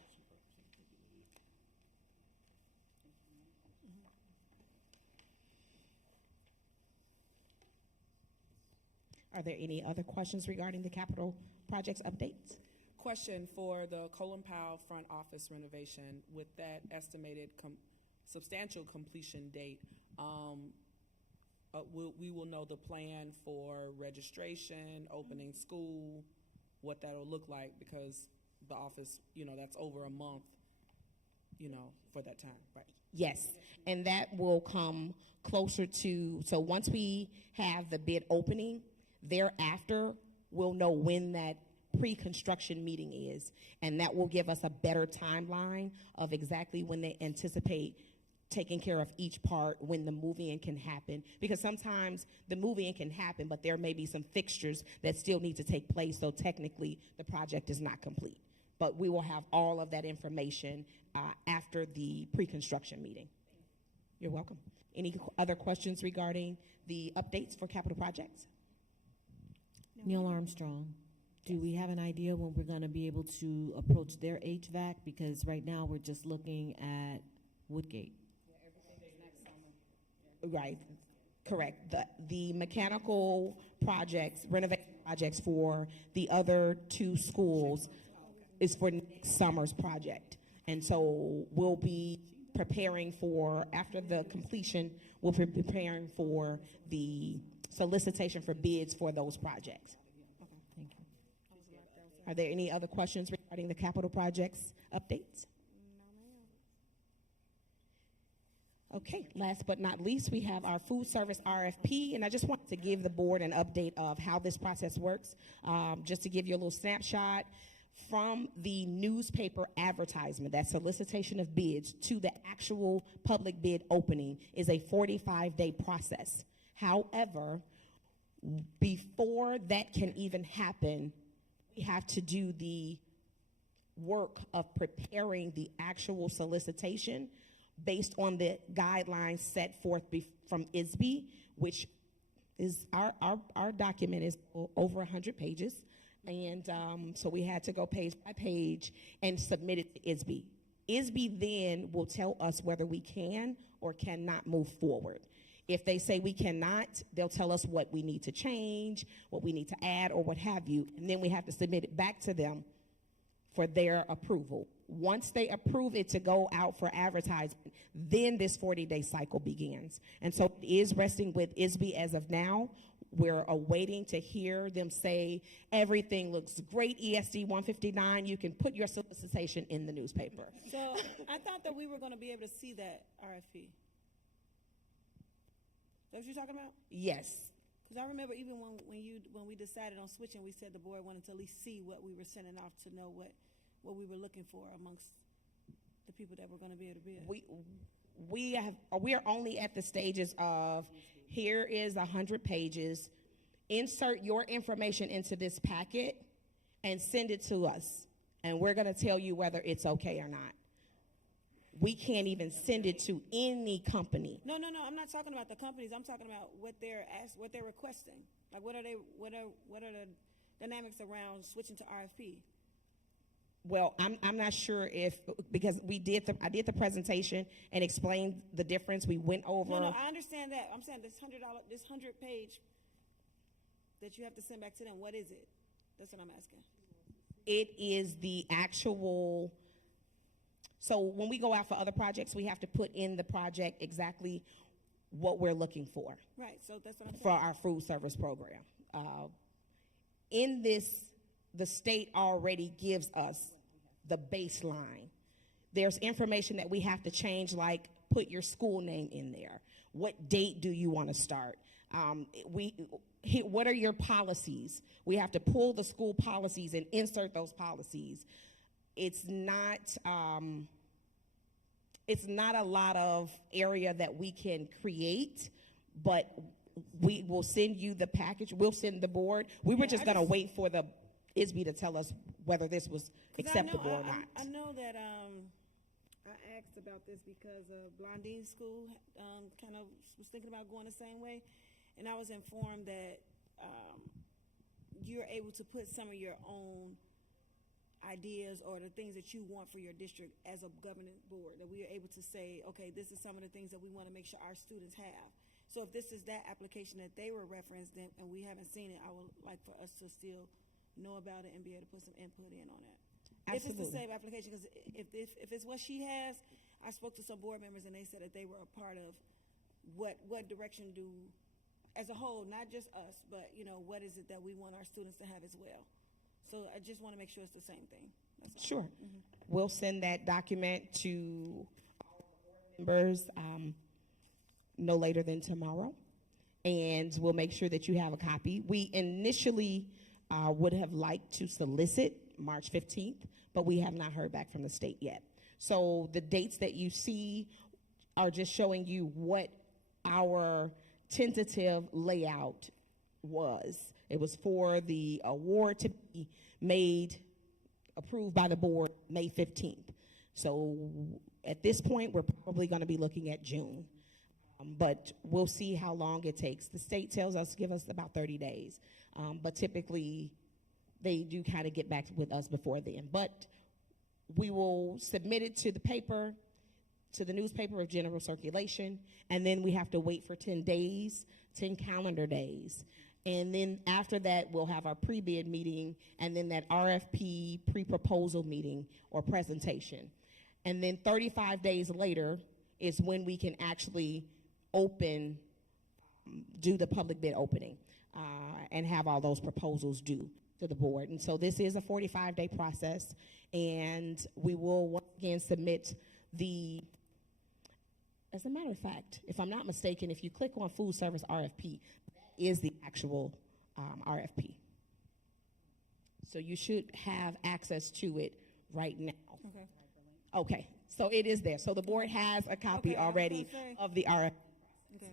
Are there any other questions regarding the capital projects updates? Question for the Colin Powell front office renovation with that estimated substantial completion date. We will know the plan for registration, opening school, what that'll look like because the office, that's over a month, for that time, right? Yes, and that will come closer to, so once we have the bid opening, thereafter, we'll know when that pre-construction meeting is, and that will give us a better timeline of exactly when they anticipate taking care of each part, when the move-in can happen, because sometimes the move-in can happen, but there may be some fixtures that still need to take place, so technically the project is not complete. But we will have all of that information after the pre-construction meeting. You're welcome. Any other questions regarding the updates for capital projects? Neil Armstrong, do we have an idea when we're going to be able to approach their HVAC? Because right now we're just looking at Woodgate. Right, correct. The mechanical projects, renovation projects for the other two schools is for next summer's project. And so we'll be preparing for, after the completion, we'll be preparing for the solicitation for bids for those projects. Okay. Thank you. Are there any other questions regarding the capital projects updates? Okay, last but not least, we have our food service RFP, and I just wanted to give the board an update of how this process works. Just to give you a little snapshot, from the newspaper advertisement, that solicitation of bids, to the actual public bid opening is a 45-day process. However, before that can even happen, we have to do the work of preparing the actual solicitation based on the guidelines set forth from ESB, which is our document is over 100 pages. And so we had to go page by page and submit it to ESB. ESB then will tell us whether we can or cannot move forward. If they say we cannot, they'll tell us what we need to change, what we need to add, or what have you. And then we have to submit it back to them for their approval. Once they approve it to go out for advertisement, then this 40-day cycle begins. And so it is resting with ESB as of now. We're awaiting to hear them say, everything looks great, ESD 159, you can put your solicitation in the newspaper. So I thought that we were going to be able to see that RFP. Is that what you're talking about? Yes. Because I remember even when we decided on switching, we said the board wanted to at least see what we were sending off to know what we were looking for amongst the people that were going to be able to bid. We are only at the stages of, here is 100 pages, insert your information into this packet and send it to us, and we're going to tell you whether it's okay or not. We can't even send it to any company. No, I'm not talking about the companies. I'm talking about what they're requesting. Like what are the dynamics around switching to RFP? Well, I'm not sure if, because I did the presentation and explained the difference. We went over. No, I understand that. I'm saying this $100 page that you have to send back to them. What is it? That's what I'm asking. It is the actual. So when we go out for other projects, we have to put in the project exactly what we're looking for. Right. So that's what I'm saying. For our food service program. In this, the state already gives us the baseline. There's information that we have to change, like put your school name in there. What date do you want to start? What are your policies? We have to pull the school policies and insert those policies. It's not a lot of area that we can create, but we will send you the package. We'll send the board. We were just going to wait for the ISB to tell us whether this was acceptable or not. I know that I asked about this because Blondine's school kind of was thinking about going the same way, and I was informed that you're able to put some of your own ideas or the things that you want for your district as a governing board, that we are able to say, okay, this is some of the things that we want to make sure our students have. So if this is that application that they were referenced in, and we haven't seen it, I would like for us to still know about it and be able to put some input in on that. Absolutely. If it's the same application, because if it's what she has, I spoke to some board members and they said that they were a part of what direction do, as a whole, not just us, but what is it that we want our students to have as well. So I just want to make sure it's the same thing. That's all. Sure. Mm-hmm. We'll send that document to our board members no later than tomorrow, and we'll make sure that you have a copy. We initially would have liked to solicit March 15th, but we have not heard back from the state yet. So the dates that you see are just showing you what our tentative layout was. It was for the award to be approved by the board May 15th. So at this point, we're probably going to be looking at June. But we'll see how long it takes. The state tells us, give us about 30 days. But typically, they do kind of get back with us before then. But we will submit it to the paper, to the newspaper of general circulation, and then we have to wait for 10 days, 10 calendar days. And then after that, we'll have our pre-bid meeting, and then that RFP pre-proposal meeting or presentation. And then 35 days later is when we can actually do the public bid opening and have all those proposals due to the board. And so this is a 45-day process, and we will once again submit as a matter of fact, if I'm not mistaken, if you click on food service RFP, that is the actual RFP. So you should have access to it right now. Okay. Okay, so it is there. So the board has a copy Okay, I was already gonna say. of the RFP. Okay.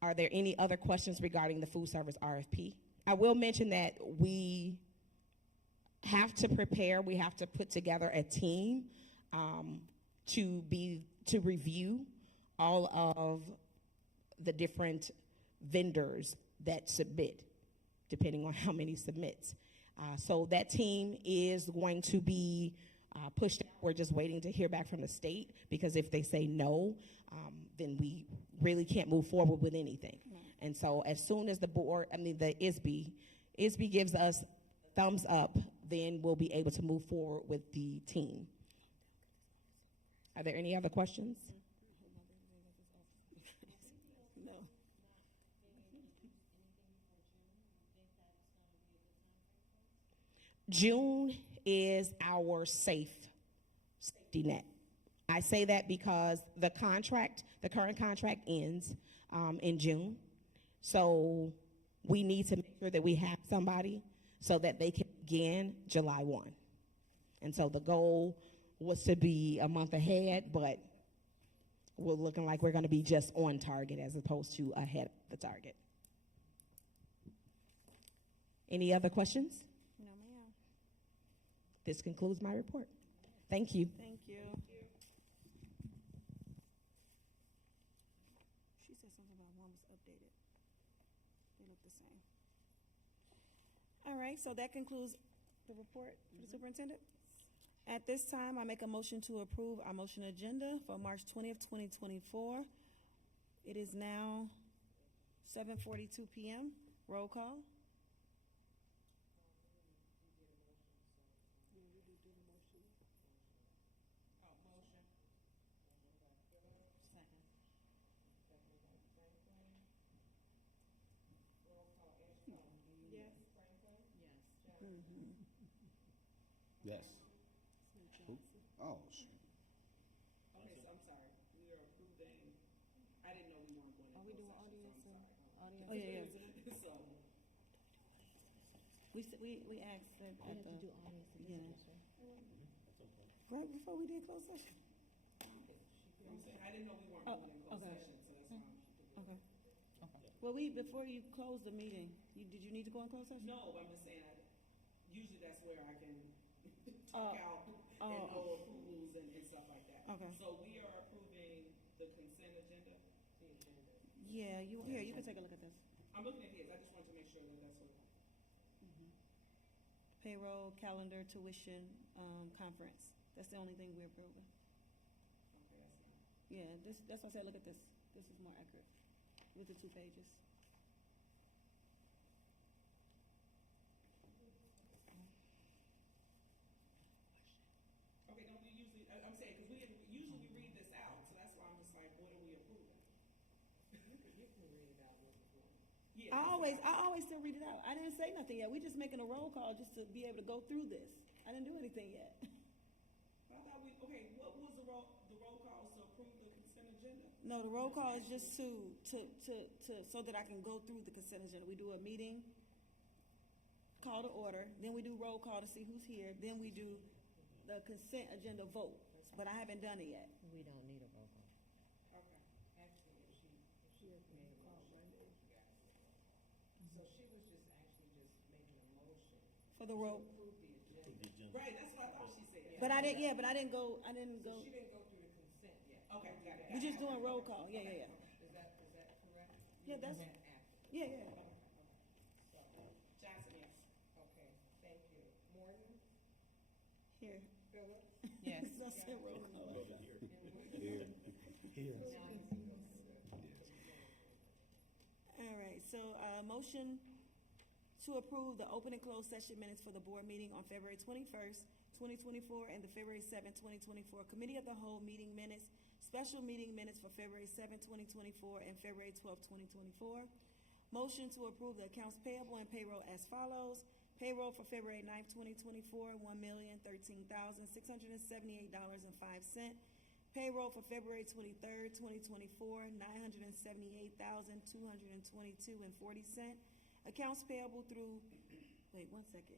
Are there any other questions regarding the food service RFP? I will mention that we have to prepare, we have to put together a team to review all of the different vendors that submit, depending on how many submits. So that team is going to be pushed out. We're just waiting to hear back from the state, because if they say no, then we really can't move forward with anything. And so as soon as the ISB gives us thumbs up, then we'll be able to move forward with the team. Are there any other questions? No. June is our safety net. I say that because the current contract ends in June. So we need to make sure that we have somebody so that they can begin July 1. And so the goal was to be a month ahead, but we're looking like we're going to be just on target as opposed to ahead of the target. Any other questions? No, ma'am. This concludes my report. Thank you. Thank you. She said something about one was updated. They look the same. All right, so that concludes the report for the superintendent. At this time, I make a motion to approve our motion agenda for March 20th, 2024. It is now 7:42 p.m. Roll call. Yes. Who? Oh, shoot. Okay, so I'm sorry, we are approving, I didn't know we weren't going to. Are we doing audience or audience? Oh, yeah. So, We asked at the. audience Yeah. Right before we did closed session. I'm saying, I didn't know we weren't Oh, going in closed okay. session, so that's why I'm. Okay. Well, before you close the meeting, did you need to go in closed session? No, I'm just saying, usually that's where I can talk out and know approvals and stuff like that. Okay. So we are approving the consent agenda? Yeah, you can take a look at this. I'm looking at his, I just wanted to make sure that that's what. Payroll, calendar, tuition, conference. That's the only thing we're approving. Okay, that's fine. Yeah, that's why I said, look at this. This is more accurate with the 2 pages. Okay, don't we usually, I'm saying, because usually we read this out, so that's why I'm just like, what are we approving? You can read it out. Yeah. I always still read it out. I didn't say nothing yet. We just making a roll call just to be able to go through this. I didn't do anything yet. I thought what was the roll call to approve the consent agenda? No, the roll call is just so that I can go through the consent agenda. We do a meeting, call to order, then we do roll call to see who's here, then we do the consent agenda vote. But I haven't done it yet. We don't need a roll call. Okay. Actually, if she made a motion. So she was just actually just making a motion. For the roll. Approve the agenda. Right, that's what I thought she said. But I didn't go. So she didn't go through the consent yet. Okay, got it. We're just doing roll call. Yeah. Is that correct? Yeah, that's, yeah. Johnson, yes. Okay, thank you. Morton? Here. Phillips? Yes. I said roll call. Here. All right, so, motion to approve the open and closed session minutes for the board meeting on February 21st, 2024, and the February 7th, 2024 Committee of the Whole meeting minutes, special meeting minutes for February 7th, 2024, and February 12th, 2024. Motion to approve the accounts payable and payroll as follows. Payroll for February 9th, 2024, $1,013,678.05. Payroll for February 23rd, 2024, $978,222.40. Accounts payable through, wait, 1 second.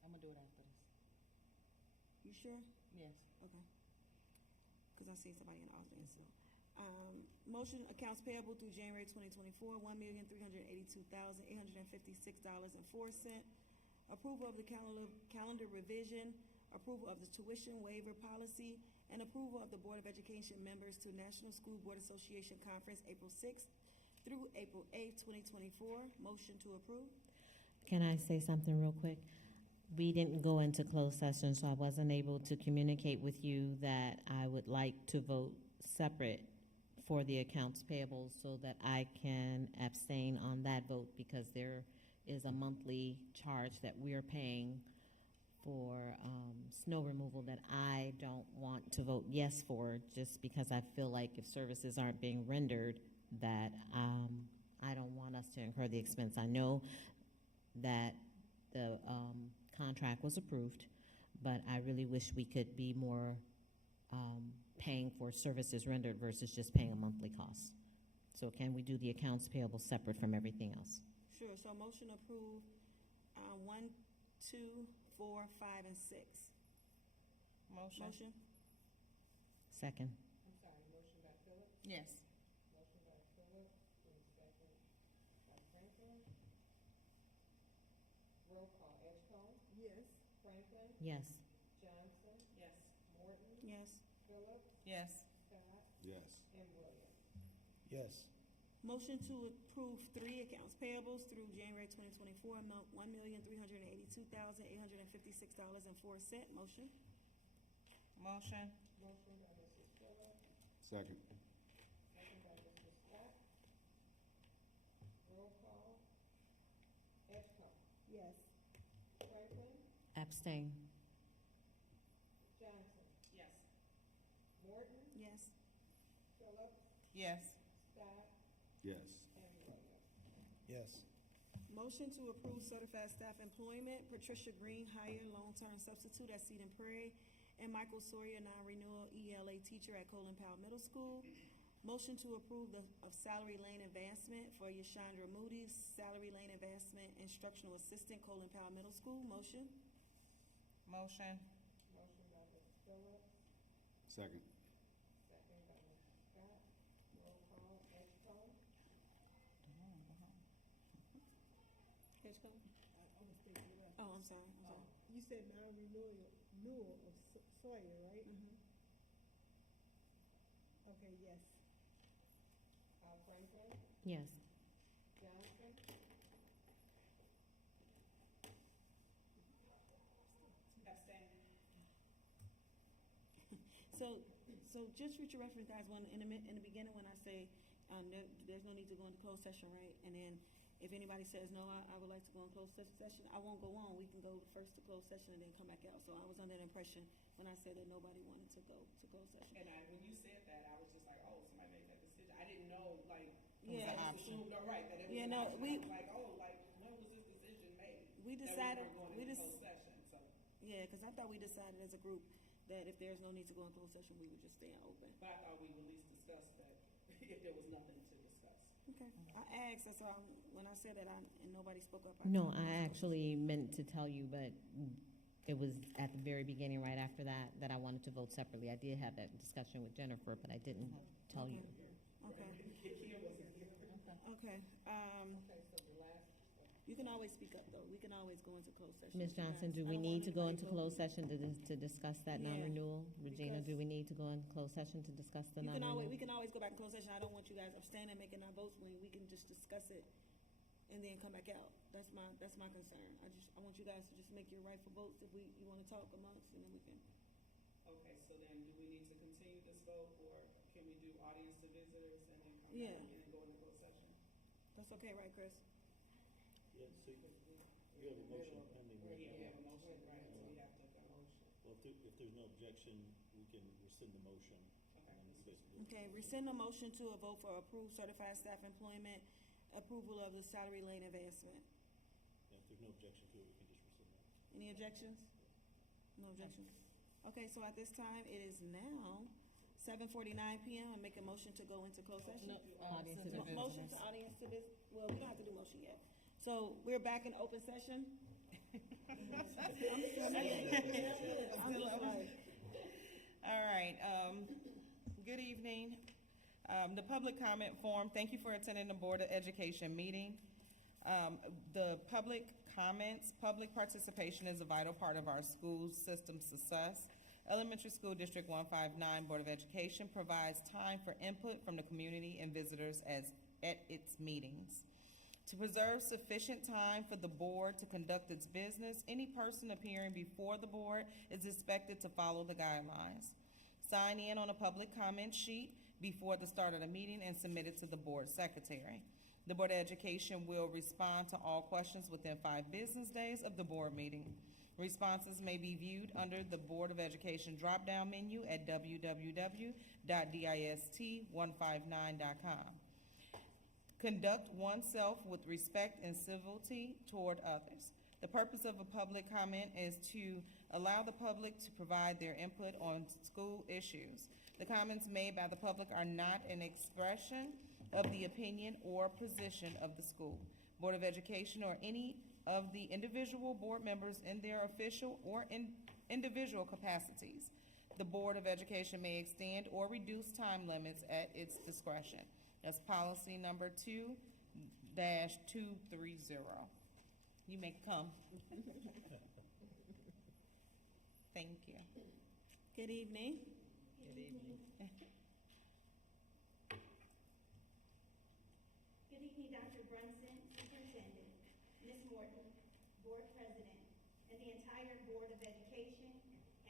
I'm gonna do it after this. You sure? Yes. Okay. Because I see somebody in the audience, so. Motion accounts payable through January 2024, $1,382,856.04. Approval of the calendar revision, approval of the tuition waiver policy, and approval of the Board of Education members to National School Board Association Conference, April 6th through April 8th, 2024. Motion to approve. Can I say something real quick? We didn't go into closed session, so I wasn't able to communicate with you that I would like to vote separate for the accounts payable so that I can abstain on that vote because there is a monthly charge that we're paying for snow removal that I don't want to vote yes for just because I feel like if services aren't being rendered that I don't want us to incur the expense. I know that the contract was approved, but I really wish we could be more paying for services rendered versus just paying a monthly cost. So can we do the accounts payable separate from everything else? Sure, so motion approved, 1, 2, 4, 5, and 6. Motion. Motion? Second. Yes. Yes. Yes. Yes. Yes. Yes. Motion to approve 3 accounts payables through January 2024, amount $1,382,856.04. Motion? Motion. Second. Yes. Abstain. Yes. Yes. Yes. Yes. Motion to approve certified staff employment, Patricia Green, hire long-term substitute at Cedar Prairie, and Michael Sawyer, non-renewal ELA teacher at Colin Powell Middle School. Motion to approve of salary lane advancement for Yashandra Moody, salary lane advancement instructional assistant, Colin Powell Middle School. Motion? Motion. Second. Hitchcock? Oh, I'm sorry. You said non-renewal of Sawyer, right? Mm-hmm. Okay, yes. Yes. So just for your reference, guys, in the beginning when I say there's no need to go into closed session, right? And then if anybody says, no, I would like to go in closed session, I won't go on. We can go first to closed session and then come back out. So I was under the impression when I said that nobody wanted to go to closed session. And when you said that, I was just like, oh, somebody made that decision. I didn't know, like, Yeah. I just assumed, right, that it was Yeah, an no, option. we- I was like, oh, like, when was this decision made? We decided, That we were going into closed session, so. yeah, because I thought we decided as a group that if there's no need to go in closed session, we would just stay open. But I thought we would at least discuss that if there was nothing to discuss. Okay. I asked, that's why when I said that, and nobody spoke up. No, told them. I actually meant to tell you, but it was at the very beginning, right after that I wanted to vote separately. I did have that discussion with Jennifer, but I didn't tell you. Okay. Okay. You can always speak up, though. We can always go into closed session. Ms. Johnson, do we need to go into closed session to discuss that Yeah, non-renewal? Regina, because- do we need to go in closed session to discuss the We non-renewal? can always go back in closed session. I don't want you guys abstaining, making our votes when we can just discuss it and then come back out. That's my concern. I want you guys to just make your rightful votes if you want to talk amongst, and then we can. Okay, so then do we need to continue this vote, or can we do audience to visitors and then come Yeah. back and go into closed session? That's okay, right, Chris? Yeah, so you have a motion pending right Yeah, we now. have a motion, right, so we have to go. Well, if there's no objection, we can rescind the motion. And then you guys can go. Okay, rescind the motion to a vote for approved certified staff employment, approval of the salary lane advancement. Yeah, if there's no objection to it, we can just rescind that. Any objections? No objections? Okay, so at this time, it is now 7:49 PM. I make a motion to go into closed session. Audience to Motion to visitors. audience to this, well, we don't have to do motion yet. So we're back in open session. All right, good evening. The public comment forum, thank you for attending the Board of Education meeting. The public comments, public participation is a vital part of our school system success. Elementary School District 159 Board of Education provides time for input from the community and visitors at its meetings. To preserve sufficient time for the board to conduct its business, any person appearing before the board is expected to follow the guidelines. Sign in on a public comment sheet before the start of the meeting and submit it to the board secretary. The Board of Education will respond to all questions within 5 business days of the board meeting. Responses may be viewed under the Board of Education drop-down menu at www.dist159.com. Conduct oneself with respect and civility toward others. The purpose of a public comment is to allow the public to provide their input on school issues. The comments made by the public are not an expression of the opinion or position of the school, Board of Education, or any of the individual board members in their official or individual capacities. The Board of Education may extend or reduce time limits at its discretion. That's policy number 2-230. You may come. Thank you. Good evening. Good evening. Good evening, Dr. Brunson, Superintendent, Ms. Morton, Board President, and the entire Board of Education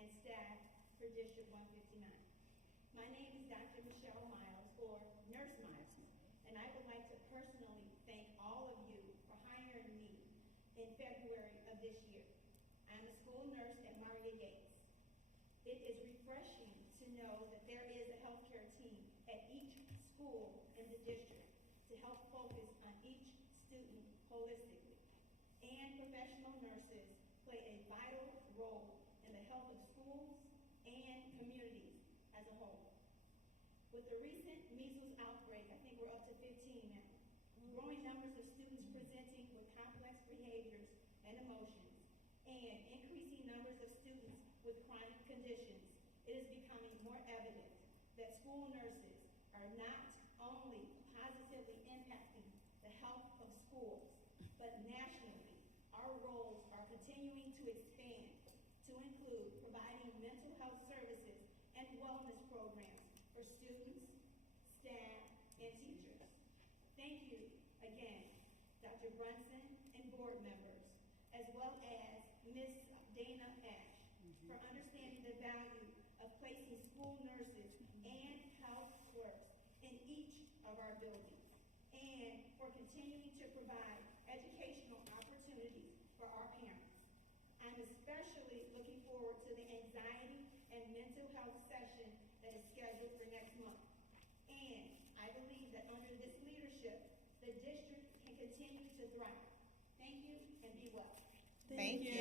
and staff for District 159. My name is Dr. Michelle Miles, or Nurse Miles, and I would like to personally thank all of you for hiring me in February of this year. I am a school nurse at Maria Gates. It is refreshing to know that there is a healthcare team at each school in the district to help focus on each student holistically. And professional nurses play a vital role in the health of schools and communities as a whole. With the recent measles outbreak, I think we're up to 15 now, growing numbers of students presenting with complex behaviors and emotions, and increasing numbers of students with chronic conditions, it is becoming more evident that school nurses are not only positively impacting the health of schools, but nationally, our roles are continuing to expand to include providing mental health services and wellness programs for students, staff, and teachers. Thank you again, Dr. Brunson and board members, as well as Ms. Dana Ash, for understanding the value of placing school nurses and health clerks in each of our buildings, and for continuing to provide educational opportunities for our parents. I'm especially looking forward to the anxiety and mental health session that is scheduled for next month. And I believe that under this leadership, the district can continue to thrive. Thank you and be well. Thank you.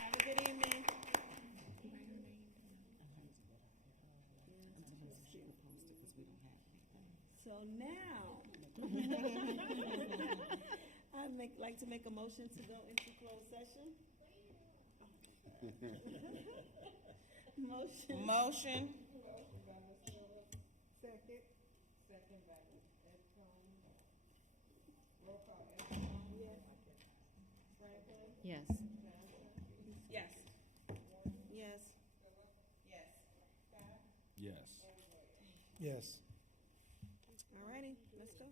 Have a good evening. So now, I'd like to make a motion to go into closed session. Motion. Motion. Second. Second by Ms. Edcombe. Roll call, Edcombe. Yes. Franklin. Yes. Johnson. Yes. Yes. Yes. Scott. Yes. Yes. All righty, let's go.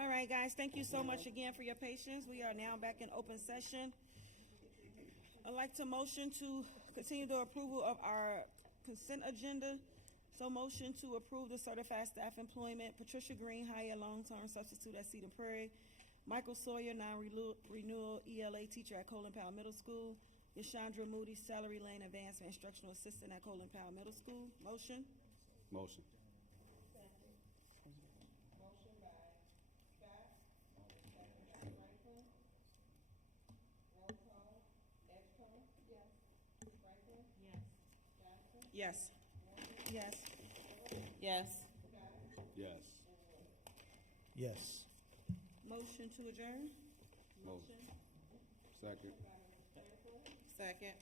All right, guys, thank you so much again for your patience. We are now back in open session. I'd like to motion to continue the approval of our consent agenda. So motion to approve the certified staff employment, Patricia Green, hire long-term substitute at Cedar Prairie, Michael Sawyer, non-renewal ELA teacher at Colin Powell Middle School, Yashandra Moody, salary lane advancement instructional assistant at Colin Powell Middle School. Motion? Motion. Motion by Scott, second by Franklin. Roll call, Ekstrom. Yes. Franklin. Yes. Johnson. Yes. Yes. Yes. Yes. Yes. Motion to adjourn? Motion. Second. Second.